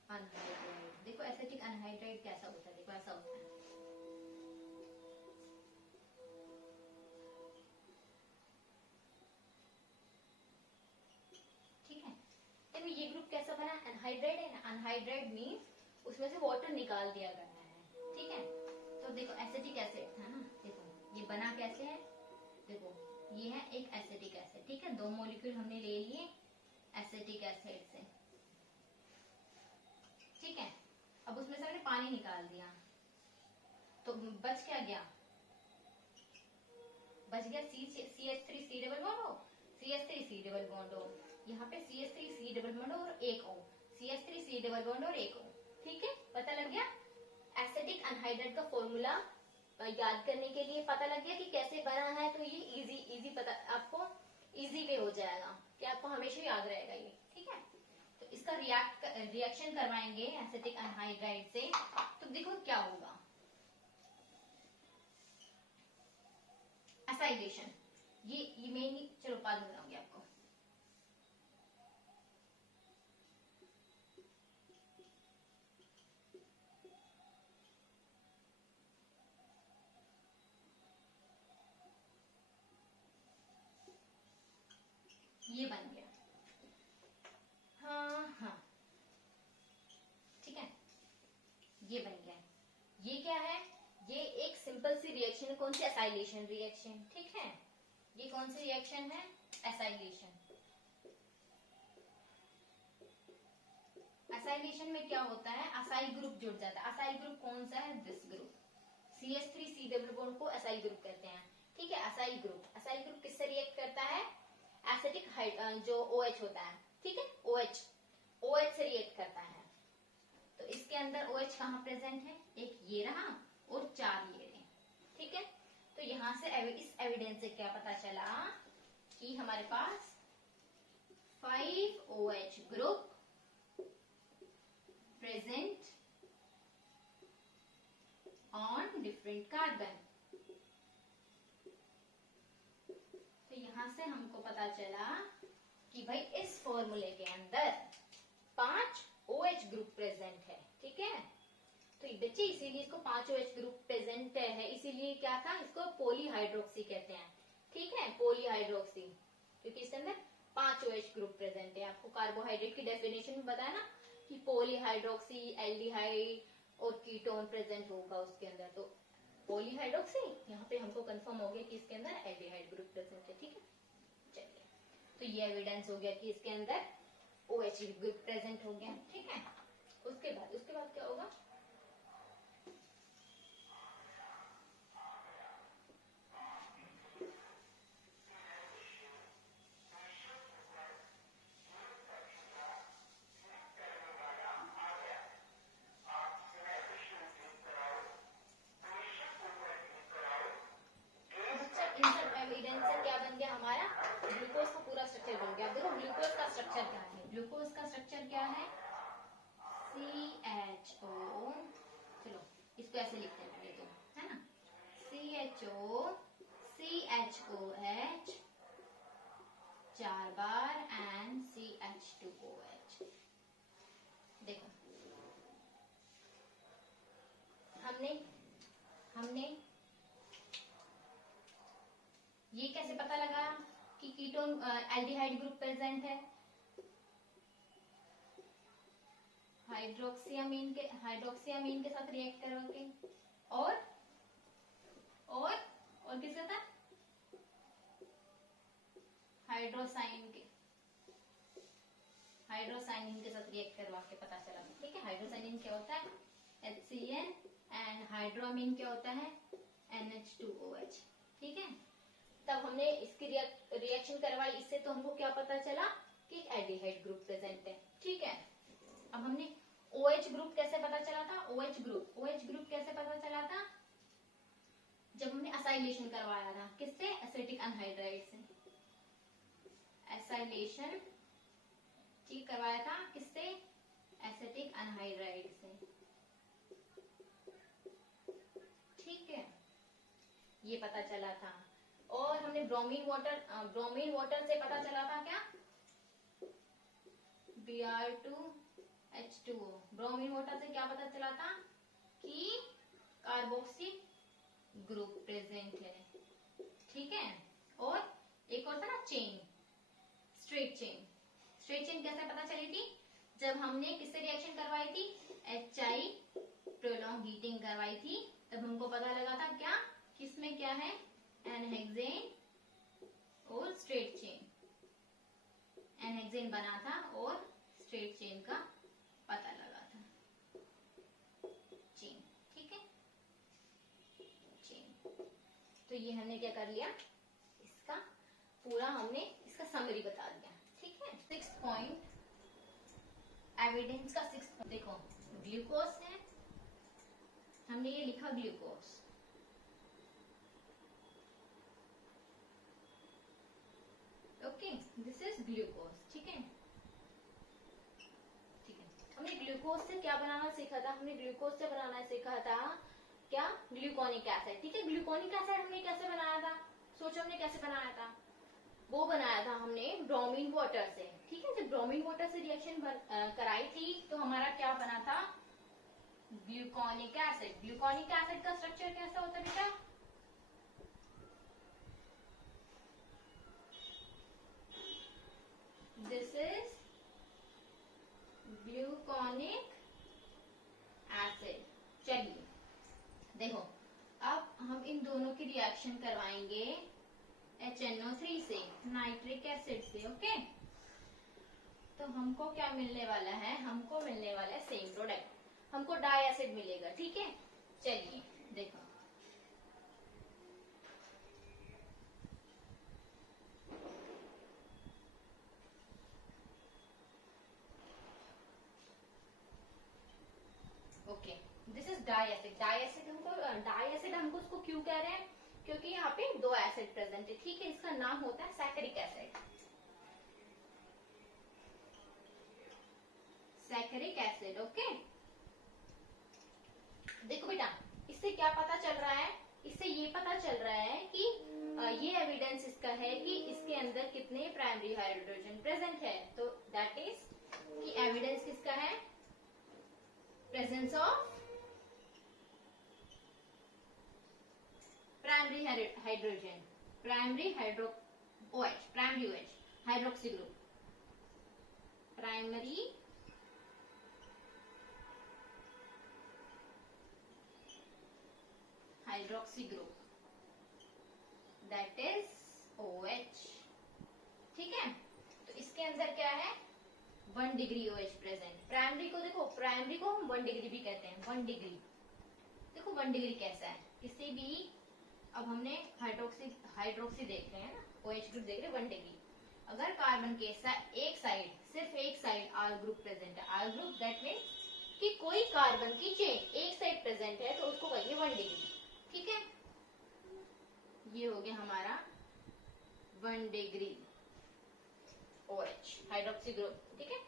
अनहाइड्राइड। देखो एसिटिक अनहाइड्राइड कैसा होता है, देखो ऐसा होता है, ठीक है। देखो ये ग्रुप कैसा बना, अनहाइड्राइड है ना, अनहाइड्राइड मीन्स उसमें से वाटर निकाल दिया गया है, ठीक है। तो देखो एसिटिक एसिड था ना, देखो ये बना कैसे है, देखो ये है एक एसिटिक एसिड, ठीक है। 2 मॉलिक्यूल हमने ले लिए एसिटिक एसिड से, ठीक है। अब उसमें से हमने पानी निकाल दिया, तो बच क्या गया, बच गया CH3 डबल बॉन्ड हो, CH3 डबल बॉन्ड हो, यहाँ पे CH3 डबल बॉन्ड और एक O, CH3 डबल बॉन्ड और एक O, ठीक है। पता लग गया एसिटिक अनहाइड्राइड का फॉर्मूला याद करने के लिए पता लग गया कि कैसे बना है, तो ये इजी पता, आपको इजी वे हो जाएगा कि आपको हमेशा याद रहेगा ये, ठीक है। तो इसका रिएक्शन करवाएंगे एसिटिक अनहाइड्राइड से, तो देखो क्या होगा, एसाइलेशन, ये मेनली, चलो बाद में बताऊंगी आपको। ये बन गया, हाँ ठीक है, ये बन गया। ये क्या है, ये एक सिंपल सी रिएक्शन है, कौन सी, एसाइलेशन रिएक्शन, ठीक है। ये कौन सी रिएक्शन है, एसाइलेशन। एसाइलेशन में क्या होता है, असाइल ग्रुप जुड़ जाता है। असाइल ग्रुप कौन सा है, this group, CH3 double bond को असाइल ग्रुप कहते हैं, ठीक है। असाइल ग्रुप किससे रिएक्ट करता है, एसिटिक जो OH होता है, ठीक है, OH से रिएक्ट करता है। तो इसके अंदर OH कहाँ प्रेजेंट है, एक ये रहा और 4 ये रहे, ठीक है। तो यहाँ से इस एविडेंस से क्या पता चला कि हमारे पास 5 OH group present on different carbon. तो यहां से हमको पता चला कि भाई इस फॉर्मूले के अंदर 5 OH ग्रुप प्रेजेंट है, ठीक है। तो बच्चे इसीलिए इसको 5 OH ग्रुप प्रेजेंट है, इसीलिए क्या था, इसको पॉलीहाइड्रोक्सी कहते हैं, ठीक है, पॉलीहाइड्रोक्सी, क्योंकि इसके अंदर 5 OH ग्रुप प्रेजेंट है। आपको कार्बोहाइड्रेट की डेफिनेशन में बताया ना कि पॉलीहाइड्रोक्सी, एल्डिहाइड और कीटोन प्रेजेंट होगा उसके अंदर, तो पॉलीहाइड्रोक्सी, यहाँ पे हमको कंफर्म हो गया कि इसके अंदर एल्डिहाइड ग्रुप प्रेजेंट है, ठीक है। चलिए, तो ये एविडेंस हो गया कि इसके अंदर OH ग्रुप प्रेजेंट हो गया, ठीक है। उसके बाद क्या होगा, ग्लूकोज का स्ट्रक्चर क्या है, CHO, चलो इसको ऐसे लिखते हैं पहले तो, है ना, CHO CHOH 4 bar and CH2OH। देखो हमने ये कैसे पता लगा कि कीटोन एल्डिहाइड ग्रुप प्रेजेंट है, हाइड्रोक्सियामीन के साथ रिएक्ट करोगे और किसके साथ, हाइड्रोसाइनिन के साथ रिएक्ट करवा के पता चला, ठीक है। हाइड्रोसाइनिन क्या होता है, HCN, एंड हाइड्रोअमीन क्या होता है, NH2OH, ठीक है। तब हमने इसकी रिएक्शन करवाई, इससे तो हमको क्या पता चला कि एक एल्डिहाइड ग्रुप प्रेजेंट है, ठीक है। अब हमने OH ग्रुप कैसे पता चला था, OH ग्रुप कैसे पता चला था, जब हमने असाइलेशन करवाया था, किससे, एसिटिक अनहाइड्राइड से, एसाइलेशन ठीक करवाया था किससे, एसिटिक अनहाइड्राइड से, ठीक है, ये पता चला था। और हमने ब्रोमीन वाटर से पता चला था क्या, Br2H2O, ब्रोमीन वाटर से क्या पता चला था कि कार्बोक्सी ग्रुप प्रेजेंट है, ठीक है। और एक और था ना chain, straight chain. Straight chain कैसे पता चली थी, जब हमने किससे रिएक्शन करवाई थी, HI प्रोलॉन्ग हीटिंग करवाई थी, तब हमको पता लगा था क्या, किसमें क्या है, एनहेक्सेन और स्ट्रेट चेन, एनहेक्सेन बना था और स्ट्रेट चेन का पता लगा था, चेन, ठीक है, चेन। तो ये हमने क्या कर लिया, इसका पूरा हमने इसका समरी बता दिया, ठीक है। 6 पॉइंट एविडेंस का 6 पॉइंट देखो, ग्लूकोज है, हमने ये लिखा glucose, okay, this is glucose, ठीक है, ठीक है। हमने ग्लूकोज से क्या बनाना सीखा था, हमने ग्लूकोज से बनाना सीखा था क्या, ग्लूकोनिक एसिड, ठीक है। ग्लूकोनिक एसिड हमने कैसे बनाया था, सोचो हमने कैसे बनाया था, वो बनाया था हमने ब्रोमीन वाटर से, ठीक है। जब ब्रोमीन वाटर से रिएक्शन कराई थी तो हमारा क्या बना था, ग्लूकोनिक एसिड। ग्लूकोनिक एसिड का स्ट्रक्चर कैसा होता है बेटा, दिस इज ग्लूकोनिक एसिड। चलिए देखो, अब हम इन दोनों की रिएक्शन करवाएंगे HNO3 से, नाइट्रिक एसिड से, ओके। तो हमको क्या मिलने वाला है, हमको मिलने वाला है सेम प्रोडक्ट, हमको डाई एसिड मिलेगा, ठीक है। चलिए देखो, okay, this is diacid. Diacid हमको उसको क्यों कह रहे हैं, क्योंकि यहाँ पे 2 एसिड प्रेजेंट है, ठीक है। इसका नाम होता है सैकरिक एसिड, सैकरिक एसिड, ओके। देखो बेटा, इससे क्या पता चल रहा है, इससे ये पता चल रहा है कि ये एविडेंस इसका है कि इसके अंदर कितने प्राइमरी हाइड्रोजन प्रेजेंट है, तो दैट इज कि एविडेंस किसका है, presence of primary hydrogen, primary hydro OH, primary OH, hydroxy group, primary hydroxy group, that is OH, ठीक है। तो इसके अंदर क्या है, 1 डिग्री OH प्रेजेंट। प्राइमरी को देखो, प्राइमरी को हम 1 डिग्री भी कहते हैं, 1 डिग्री। देखो 1 डिग्री कैसा है, किसी भी, अब हमने हाइड्रोक्सी देख रहे हैं ना, OH ग्रुप देख रहे हैं 1 डिग्री। अगर कार्बन के एक साइड, सिर्फ एक साइड R ग्रुप प्रेजेंट है, R ग्रुप दैट मीन्स कि कोई कार्बन की चेन एक साइड प्रेजेंट है, तो उसको कहिए 1 डिग्री, ठीक है। ये हो गया हमारा 1 डिग्री OH हाइड्रोक्सी ग्रुप, ठीक है,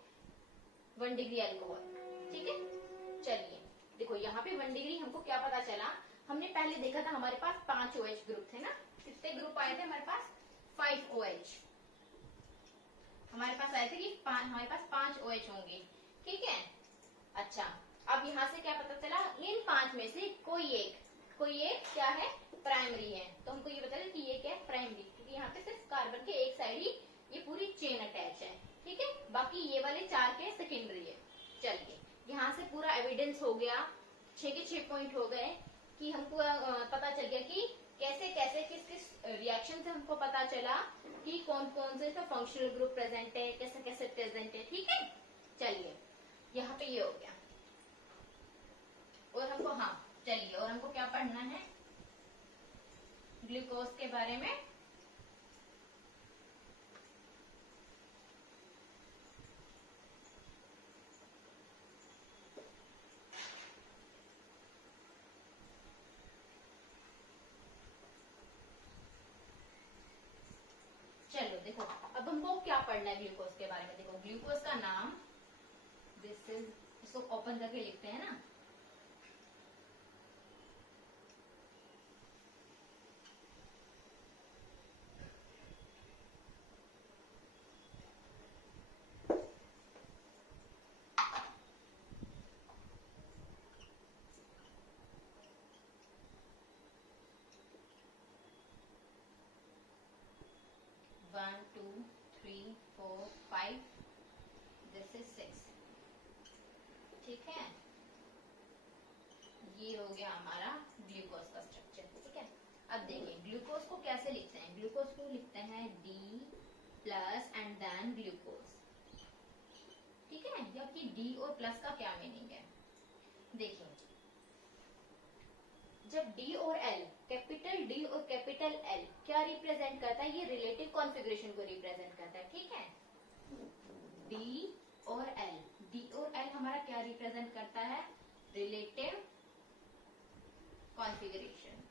1 डिग्री अल्कोहल, ठीक है। चलिए देखो, यहाँ पे 1 डिग्री हमको क्या पता चला, हमने पहले देखा था हमारे पास 5 OH ग्रुप थे ना, कितने ग्रुप आए थे हमारे पास, 5 OH हमारे पास आए थे कि हमारे पास 5 OH होंगे, ठीक है। अच्छा, अब यहाँ से क्या पता चला, इन 5 में से कोई एक क्या है, प्राइमरी है, तो हमको ये पता चला कि ये क्या है, प्राइमरी, क्योंकि यहाँ पे सिर्फ कार्बन के एक साइड ही ये पूरी चेन अटैच है, ठीक है। बाकी ये वाले 4 के सेकेंडरी है। चलिए, यहाँ से पूरा एविडेंस हो गया, 6 के 6 पॉइंट हो गए कि हमको पता चल गया कि कैसे कैसे किस किस रिएक्शन से हमको पता चला कि कौन कौन से इसमें फंक्शनल ग्रुप प्रेजेंट है, कैसे कैसे प्रेजेंट है, ठीक है। चलिए, यहाँ पे ये हो गया। और हमको, हाँ चलिए, और हमको क्या पढ़ना है, ग्लूकोज के बारे में। पढ़ना है ग्लूकोज के बारे में। देखो ग्लूकोज का नाम, दिस इज, इसको ओपन करके लिखते हैं ना, one two three four five, this is six. ठीक है, ये हो गया हमारा ग्लूकोज का स्ट्रक्चर। ठीक है, अब देखिए ग्लूकोज को कैसे लिखते हैं। ग्लूकोज को लिखते हैं D plus and then glucose. ठीक है, या कि D और प्लस का क्या मीनिंग है। देखिए जब D और L, कैपिटल D और कैपिटल L क्या रिप्रेजेंट करता है, ये रिलेटिव कॉन्फ़िगरेशन को रिप्रेजेंट करता है। ठीक है, D और L, D और L हमारा क्या रिप्रेजेंट करता है, रिलेटिव कॉन्फ़िगरेशन।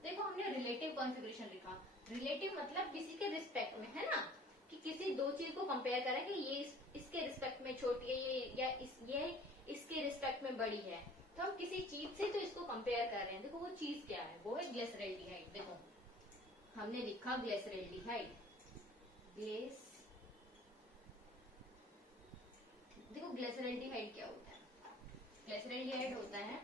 देखो हमने रिलेटिव कॉन्फ़िगरेशन लिखा, रिलेटिव मतलब किसी के रिस्पेक्ट में, है ना, कि किसी दो चीज को कंपेयर करें कि ये इसके रिस्पेक्ट में छोटी है, ये इसके रिस्पेक्ट में बड़ी है, तो हम किसी चीज से तो इसको कंपेयर कर रहे हैं। देखो वो चीज क्या है, वो है ग्लिसरैल्डिहाइड। देखो हमने लिखा ग्लिसरैल्डिहाइड, देखो ग्लिसरैल्डिहाइड क्या होता है, ग्लिसरैल्डिहाइड होता है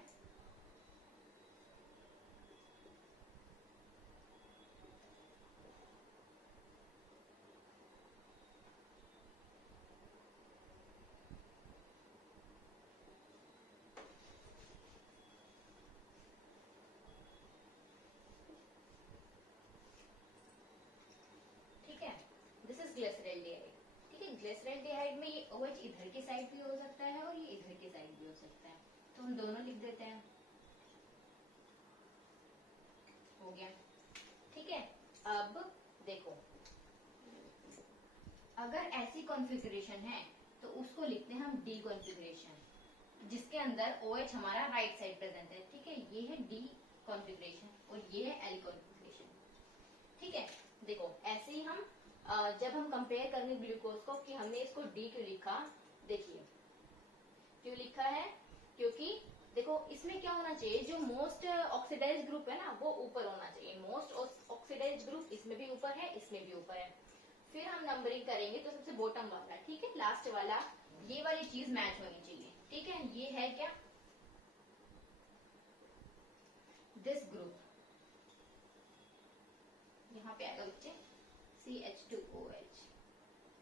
ग्लिसरैल्डिहाइड। ठीक है, ग्लिसरैल्डिहाइड में ये OH इधर की साइड भी हो सकता है और ये इधर की साइड भी हो सकता है, तो हम दोनों लिख देते हैं, हो गया। ठीक है, अब देखो अगर ऐसी कॉन्फ़िगरेशन है तो उसको लिखते हैं हम D कॉन्फ़िगरेशन, जिसके अंदर OH हमारा राइट साइड प्रेजेंट है। ठीक है, ये है D कॉन्फ़िगरेशन और ये है L कॉन्फ़िगरेशन। ठीक है, देखो ऐसे ही हम जब हम कंपेयर करेंगे ग्लूकोज को कि हमने इसको D क्यों लिखा, देखिए क्यों लिखा है, क्योंकि देखो इसमें क्या होना चाहिए, जो मोस्ट ऑक्सीडाइज्ड ग्रुप है ना वो ऊपर होना चाहिए, मोस्ट ऑक्सीडाइज्ड ग्रुप इसमें भी ऊपर है, इसमें भी ऊपर है। फिर हम नंबरिंग करेंगे तो सबसे बॉटम वाला, ठीक है, लास्ट वाला, ये वाली चीज मैच होनी चाहिए। ठीक है, ये है क्या, दिस ग्रुप, यहाँ पे आएगा बच्चे CH2OH,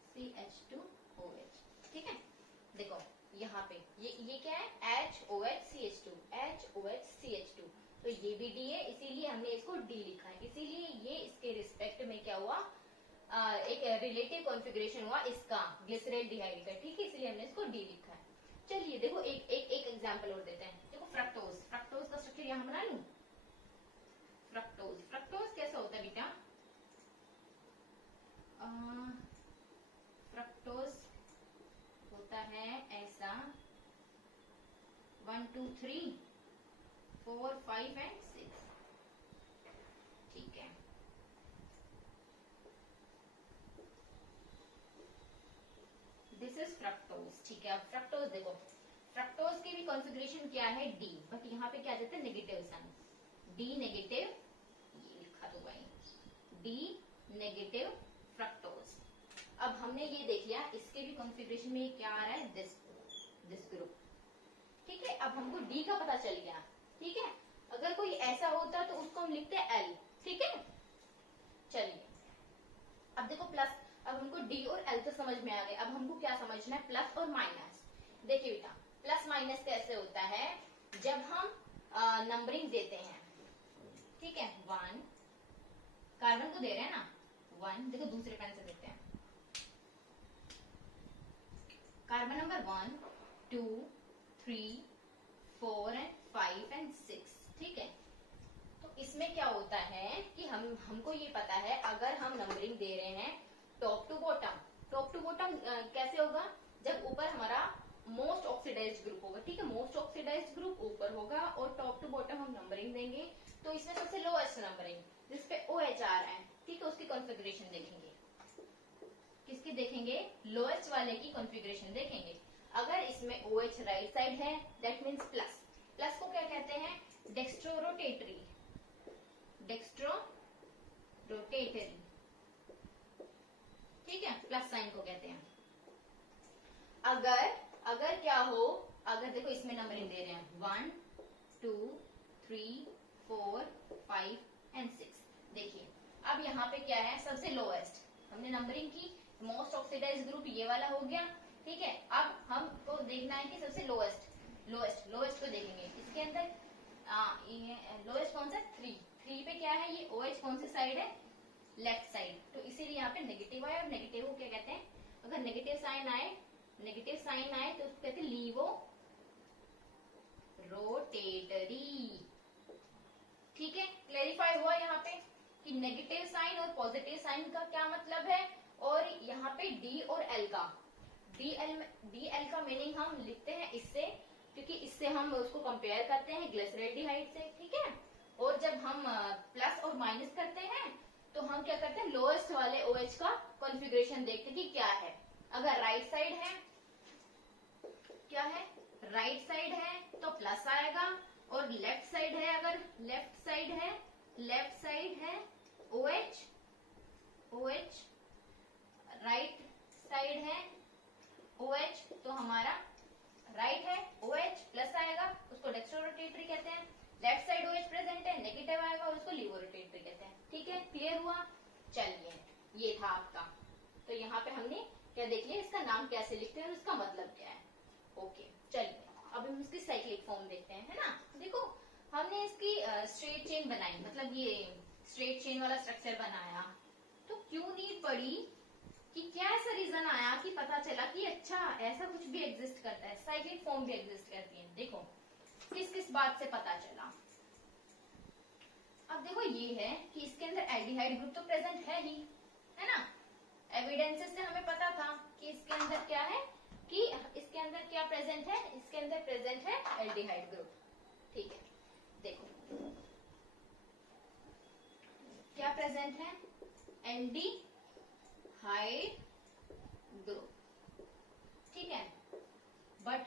CH2OH। ठीक है, देखो यहाँ पे ये क्या है, HOH CH2, HOH CH2, तो ये भी D है, इसीलिए हमने इसको D लिखा है। इसीलिए ये इसके रिस्पेक्ट में क्या हुआ, एक रिलेटिव कॉन्फ़िगरेशन हुआ इसका ग्लिसरैल्डिहाइड का। ठीक है, इसलिए हमने इसको D लिखा है। चलिए देखो एक एग्जांपल और देते हैं। देखो फ्रक्टोज, फ्रक्टोज का स्ट्रक्चर यहाँ बना लूं। फ्रक्टोज, फ्रक्टोज कैसा होता है बेटा, फ्रक्टोज होता है ऐसा, 1 2 3 4 5 एंड 6। ठीक है, दिस इज फ्रक्टोज। ठीक है, अब फ्रक्टोज देखो, फ्रक्टोज की भी कॉन्फ़िगरेशन क्या है D, बट यहाँ पे क्या देते हैं नेगेटिव साइन, D नेगेटिव, ये लिखा तो भाई D नेगेटिव फ्रक्टोज। अब हमने ये देख लिया, इसके भी कॉन्फ़िगरेशन में क्या आ रहा है, दिस ग्रुप। ठीक है, अब हमको D का पता चल गया। ठीक है, अगर कोई ऐसा होता तो उसको हम लिखते हैं L। ठीक है, चलिए अब देखो प्लस, अब हमको D और L तो समझ में आ गए, अब हमको क्या समझना है, प्लस और माइनस। देखिए बेटा प्लस माइनस कैसे होता है, जब हम नंबरिंग देते हैं। ठीक है, 1 कार्बन को दे रहे हैं ना, 1, देखो दूसरे पेन से देते हैं, कार्बन नंबर 1 2 3 4 एंड 5 एंड 6। ठीक है, तो इसमें क्या होता है कि हमको ये पता है, अगर हम नंबरिंग दे रहे हैं top to bottom, top to bottom कैसे होगा, जब ऊपर हमारा मोस्ट ऑक्सीडाइज्ड ग्रुप होगा। ठीक है, मोस्ट ऑक्सीडाइज्ड ग्रुप ऊपर होगा और टॉप टू बॉटम हम नंबरिंग देंगे, तो इसमें सबसे लोएस्ट नंबरिंग जिसपे OH आ रहा है, ठीक है, कॉन्फ़िगरेशन देखेंगे। किसकी देखेंगे? लोएस्ट वाले की कॉन्फ़िगरेशन देखेंगे। अगर इसमें OH राइट साइड है दैट मीन्स प्लस। प्लस को क्या कहते हैं? डेक्स्ट्रोरोटेटरी। डेक्स्ट्रोरोटेटरी, ठीक है, प्लस साइन को कहते हैं। अगर क्या हो, अगर देखो इसमें नंबरिंग दे रहे हैं 1 2 3 4 5 एंड 6। देखिए अब यहाँ पे क्या है? सबसे लोएस्ट हमने नंबरिंग की, मोस्ट ऑक्सीडाइज्ड ग्रुप ये वाला हो गया, ठीक है। अब हमको देखना है कि सबसे लोएस्ट को देखेंगे। इसके अंदर लोएस्ट कौन सा? 3 पे क्या है? ये OH कौन सी साइड है? लेफ्ट साइड, तो इसीलिए यहाँ पे नेगेटिव आए। और नेगेटिव को क्या कहते हैं? अगर नेगेटिव साइन आए तो उसको कहते हैं लीवो रोटेटरी, ठीक है। क्लेरिफाई हुआ यहाँ पे कि नेगेटिव साइन और पॉजिटिव साइन का क्या मतलब है। और यहाँ पे D और L का मीनिंग हम लिखते हैं इससे, क्योंकि इससे हम उसको कंपेयर करते हैं ग्लिसरॉल्डिहाइड से, ठीक है। और जब हम प्लस और माइनस करते हैं तो हम क्या करते हैं? लोएस्ट वाले OH का कॉन्फ़िगरेशन देखते हैं कि क्या है। अगर राइट साइड है, क्या है? राइट साइड है तो प्लस आएगा। और लेफ्ट साइड है, अगर लेफ्ट साइड है OH, राइट साइड है OH तो हमारा राइट है OH प्लस आएगा, उसको डेक्स्ट्रोरोटेटरी कहते हैं। लेफ्ट साइड OH प्रेजेंट है, नेगेटिव आएगा और उसको लीवोरोटेटरी कहते हैं, ठीक है। क्लियर हुआ? चलिए ये था आपका। तो यहाँ पे हमने क्या देख लिया? इसका नाम कैसे लिखते हैं और इसका मतलब क्या है। ओके, चलिए अब हम इसकी साइक्लिक फॉर्म देखते हैं, है ना। देखो हमने इसकी स्ट्रेट चेन बनाई, मतलब ये स्ट्रेट चेन वाला स्ट्रक्चर बनाया, तो क्यों नीड पड़ी कि क्या ऐसा रीजन आया कि पता चला कि अच्छा ऐसा कुछ भी एग्जिस्ट करता है, साइक्लिक फॉर्म भी एग्जिस्ट करती है। देखो किस बात से पता चला। अब देखो ये है कि इसके अंदर एल्डिहाइड ग्रुप तो प्रेजेंट है ही, है ना। एविडेंसेस से हमें पता था कि इसके अंदर क्या है, कि इसके अंदर क्या प्रेजेंट है? इसके अंदर प्रेजेंट है एल्डिहाइड ग्रुप, ठीक है। देखो क्या प्रेजेंट है? एल्डिहाइड ग्रुप, ठीक है। बट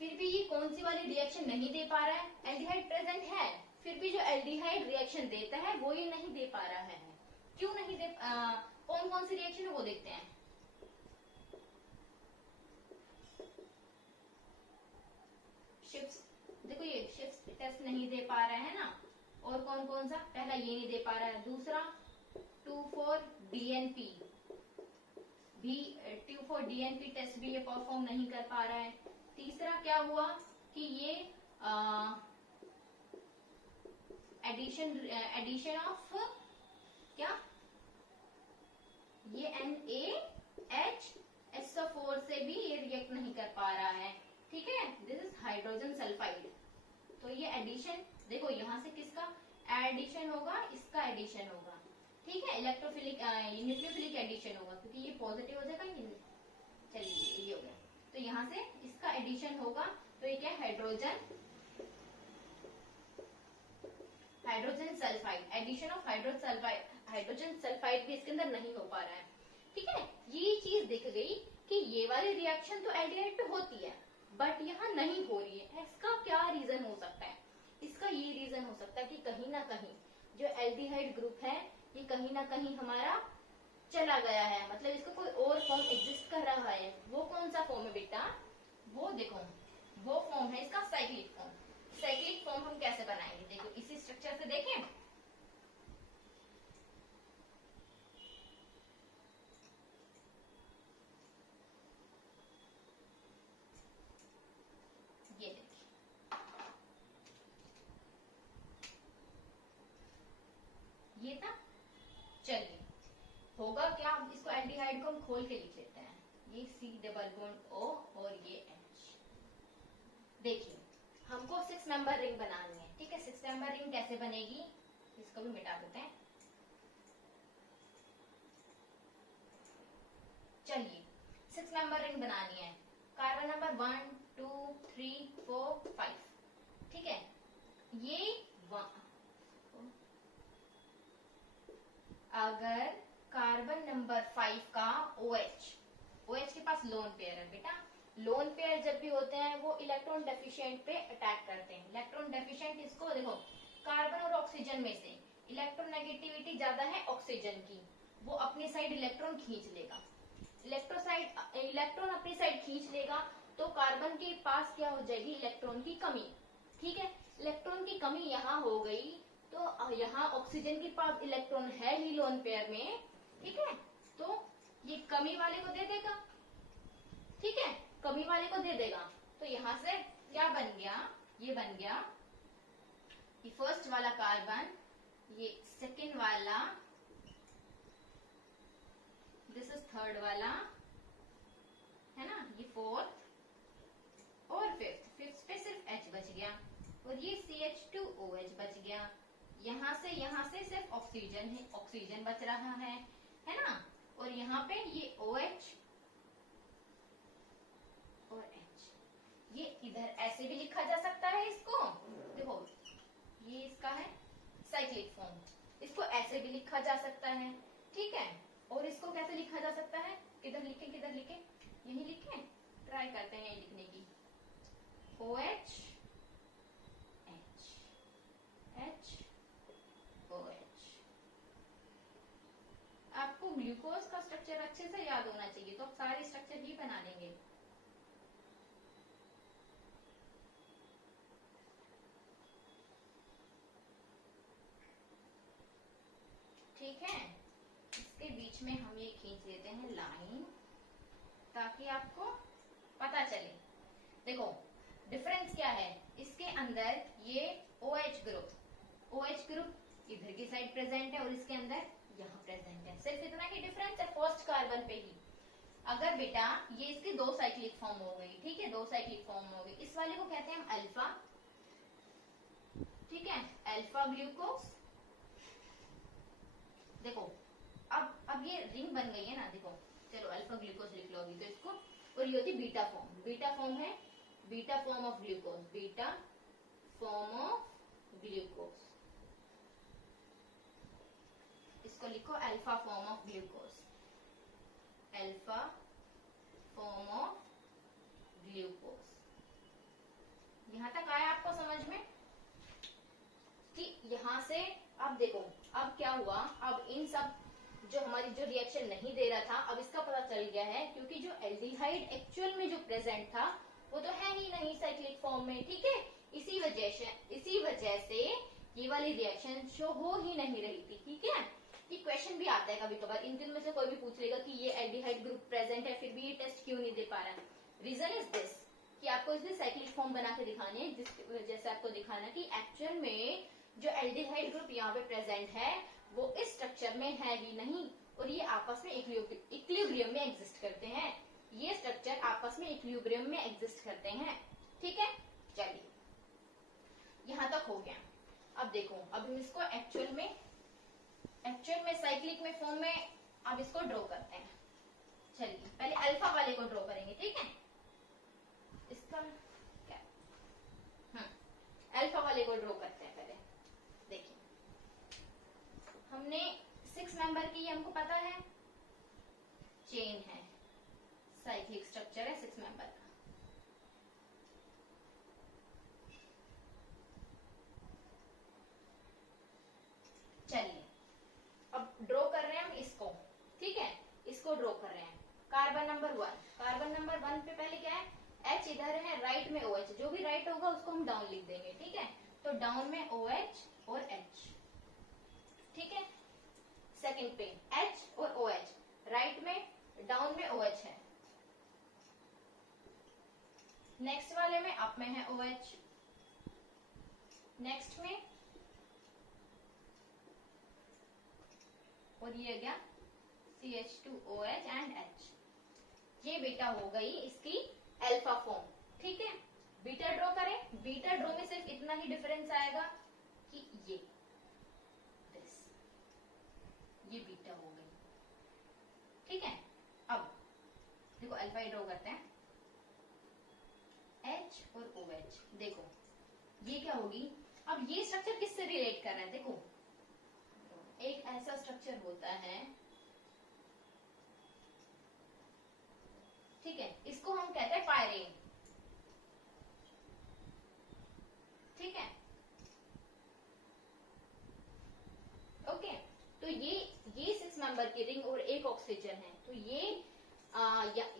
फिर भी ये कौन सी वाली रिएक्शन नहीं दे पा रहा है? एल्डिहाइड प्रेजेंट है, फिर भी जो एल्डिहाइड रिएक्शन देता है वो ये नहीं दे पा रहा है। क्यों नहीं दे? कौन सी रिएक्शन है वो देखते हैं। शिफ्ट, देखो ये शिफ्ट टेस्ट नहीं दे पा रहा है ना। और कौन सा? पहला ये नहीं दे पा रहा है, दूसरा 2,4-DNP भी 2,4-DNP टेस्ट भी ये परफॉर्म नहीं कर पा रहा है। तीसरा क्या हुआ कि ये एडिशन ऑफ क्या, ये NaHSO4 से भी ये रिएक्ट नहीं कर पा रहा है, ठीक है। This is hydrogen sulphide. तो ये एडिशन देखो यहाँ से किसका एडिशन होगा? इसका एडिशन होगा, ठीक है। इलेक्ट्रोफिलिक न्यूक्लियोफिलिक एडिशन होगा, क्योंकि ये पॉजिटिव हो जाएगा। चलिए ये हो गया, तो यहाँ से इसका एडिशन होगा। तो ये क्या? Hydrogen sulphide, addition of hydrogen sulphide भी इसके अंदर नहीं हो पा रहा है, ठीक है। ये चीज दिख गई कि ये वाली रिएक्शन तो एल्डिहाइड पे होती है बट यहाँ नहीं हो रही है। इसका क्या रीजन हो सकता है? इसका ये रीजन हो सकता है कि कहीं ना कहीं जो एल्डिहाइड ग्रुप है ये कहीं ना कहीं हमारा चला गया है, मतलब इसका कोई और फॉर्म एग्जिस्ट कर रहा है। वो कौन सा फॉर्म है बेटा? वो देखो, वो फॉर्म है इसका साइक्लिक फॉर्म। साइक्लिक फॉर्म हम कैसे बनाएंगे? देखो इसी स्ट्रक्चर से देखें। ये देखिए, ये था। चलिए होगा क्या? इसको एल्डिहाइड को हम खोल के लिख लेते हैं। ये C∼O और ये H। देखिए हमको 6 मेंबर रिंग बनानी है, ठीक है। 6 मेंबर रिंग कैसे बनेगी? इसको भी मिटा देते हैं। चलिए 6 मेंबर रिंग बनानी है। कार्बन नंबर 1 2 3 4 5, ठीक है। ये अगर कार्बन नंबर 5 का OH के पास लोन पेयर है बेटा, लोन पेयर जब भी होते हैं वो इलेक्ट्रॉन डेफिशिएंट पे अटैक करते हैं। इलेक्ट्रॉन डेफिशिएंट इसको देखो, कार्बन और ऑक्सीजन में से इलेक्ट्रोनेगेटिविटी ज्यादा है ऑक्सीजन की, वो अपनी साइड इलेक्ट्रॉन खींच लेगा। इलेक्ट्रॉन अपनी साइड खींच लेगा तो कार्बन के पास क्या हो जाएगी, इलेक्ट्रॉन की कमी। ठीक है, इलेक्ट्रॉन की कमी यहाँ हो गई तो यहाँ ऑक्सीजन के पास इलेक्ट्रॉन है ही लोन पेयर में। ठीक है, तो ये कमी वाले को दे देगा। ठीक है, कमी वाले को दे देगा। तो यहां से क्या बन गया, ये बन गया ये फर्स्ट वाला कार्बन, ये सेकंड वाला, दिस इज थर्ड वाला, है ना, ये फोर्थ और फिफ्थ पे सिर्फ H बच गया और ये CH2OH बच गया। यहाँ से सिर्फ ऑक्सीजन बच रहा है ना। और यहाँ पे ये OH और H, ये इधर ऐसे भी लिखा जा सकता है इसको, देखो ये इसका है साइक्लिक फॉर्म, इसको ऐसे भी लिखा जा सकता है। ठीक है, और इसको कैसे लिखा जा सकता है, किधर लिखे यही लिखे, ट्राई करते हैं यही लिखने की, OH H OH। आपको ग्लूकोज का स्ट्रक्चर अच्छे से याद होना चाहिए तो आप सारे स्ट्रक्चर ही बना लेंगे। ठीक है, इसके बीच में हम ये खींच लेते हैं लाइन ताकि आपको पता चले। देखो डिफरेंस क्या है, इसके अंदर ये OH ग्रुप इधर की साइड प्रेजेंट है और इसके अंदर यहाँ प्रेजेंट है, सिर्फ इतना ही डिफरेंस है फर्स्ट कार्बन पे ही। अगर बेटा ये इसकी दो साइक्लिक फॉर्म हो गई, ठीक है, दो साइक्लिक फॉर्म हो गई, इस वाले को कहते हैं हम अल्फा। ठीक है, अल्फा ग्लूकोज। देखो अब ये रिंग बन गई है ना, देखो चलो अल्फा ग्लूकोज लिख लो अभी तो इसको। और ये होती बीटा फॉर्म है, बीटा फॉर्म ऑफ ग्लूकोज, इसको लिखो alpha form of glucose, alpha form of glucose. यहां तक आया आपको समझ में कि यहां से अब देखो अब क्या हुआ, अब इन सब जो हमारी जो रिएक्शन नहीं दे रहा था अब इसका पता चल गया है, क्योंकि जो एल्डिहाइड एक्चुअल में जो प्रेजेंट था वो तो है ही नहीं साइक्लिक फॉर्म में। ठीक है, इसी वजह से ये वाली रिएक्शन शो हो ही नहीं रही थी। ठीक है, ये क्वेश्चन भी आता है कभी कभार, इन तीनों में से कोई भी पूछ लेगा कि ये एल्डिहाइड ग्रुप प्रेजेंट है फिर भी ये टेस्ट क्यों नहीं दे पा रहा है। रीजन इज दिस कि आपको इसलिए साइक्लिक फॉर्म बना के दिखानी है, जिसकी वजह से आपको दिखाना कि एक्चुअल में जो एल्डिहाइड ग्रुप यहाँ पे प्रेजेंट है वो इस स्ट्रक्चर में है ही नहीं और ये आपस में इक्विलिब्रियम में एग्जिस्ट करते हैं। ये स्ट्रक्चर आपस में इक्विलिब्रियम में एग्जिस्ट करते हैं। ठीक है, चलिए यहां तक हो गया। अब देखो अब हम इसको एक्चुअल में साइक्लिक में फॉर्म में अब इसको ड्रॉ करते हैं। चलिए पहले अल्फा वाले को ड्रॉ करेंगे। ठीक है, इसका क्या अल्फा वाले को ड्रॉ करते हैं पहले। देखिए हमने 6 मेंबर की, हमको पता है चेन है, साइक्लिक स्ट्रक्चर है 6 मेंबर का। चलिए अब ड्रॉ कर रहे हैं हम इसको। ठीक है, इसको ड्रॉ कर रहे हैं। कार्बन नंबर 1 पे पहले क्या है, H इधर है, राइट में OH, जो भी राइट होगा उसको हम डाउन लिख देंगे। ठीक है, तो डाउन में OH और H। ठीक है, सेकंड पे H और OH, राइट में डाउन में OH है, नेक्स्ट वाले में अप में है OH, नेक्स्ट में और ये गया CH2OH एंड H। ये बेटा हो गई इसकी अल्फा फॉर्म। ठीक है, बीटा ड्रॉ करें, बीटा ड्रॉ में सिर्फ इतना ही डिफरेंस आएगा कि ये बीटा हो गई। ठीक है, अब देखो अल्फा ड्रॉ करते हैं, H और OH। देखो ये क्या होगी, अब ये स्ट्रक्चर किससे रिलेट कर रहा है, देखो एक ऐसा स्ट्रक्चर होता है, ठीक है, इसको हम कहते हैं पायरेन, ठीक है। ओके, तो ये 6 मेंबर की रिंग और एक ऑक्सीजन है, तो ये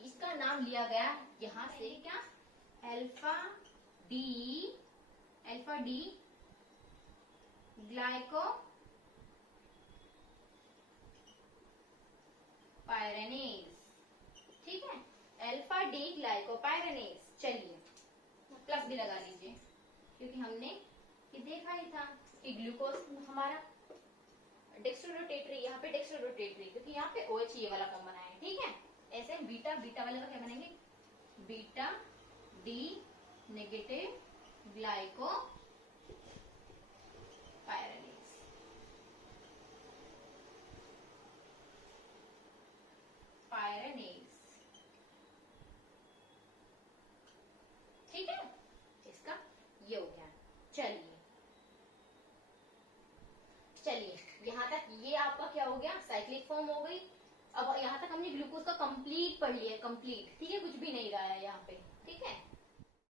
इसका नाम लिया गया यहां से क्या, अल्फा डी ग्लाइको पायरेनेज, ठीक है, अल्फा डी ग्लाइकोपायरेनेज। चलिए प्लस भी लगा लीजिए, क्योंकि हमने ये देखा ही था कि ग्लूकोज हमारा डेक्स्ट्रोरोटेटरी, यहाँ पे डेक्स्ट्रोरोटेटरी, क्योंकि यहाँ पे OH ये वाला फॉर्म बनाया है, ठीक है। ऐसे बीटा वाले का क्या बनेंगे, बीटा डी नेगेटिव ग्लाइको पायरेनेज, ठीक है, इसका ये हो गया। चलिए यहाँ तक ये आपका क्या हो गया, साइक्लिक फॉर्म हो गई। अब यहाँ तक हमने ग्लूकोज का कंप्लीट पढ़ लिया, कंप्लीट, ठीक है, कुछ भी नहीं रहा है यहाँ पे, ठीक है।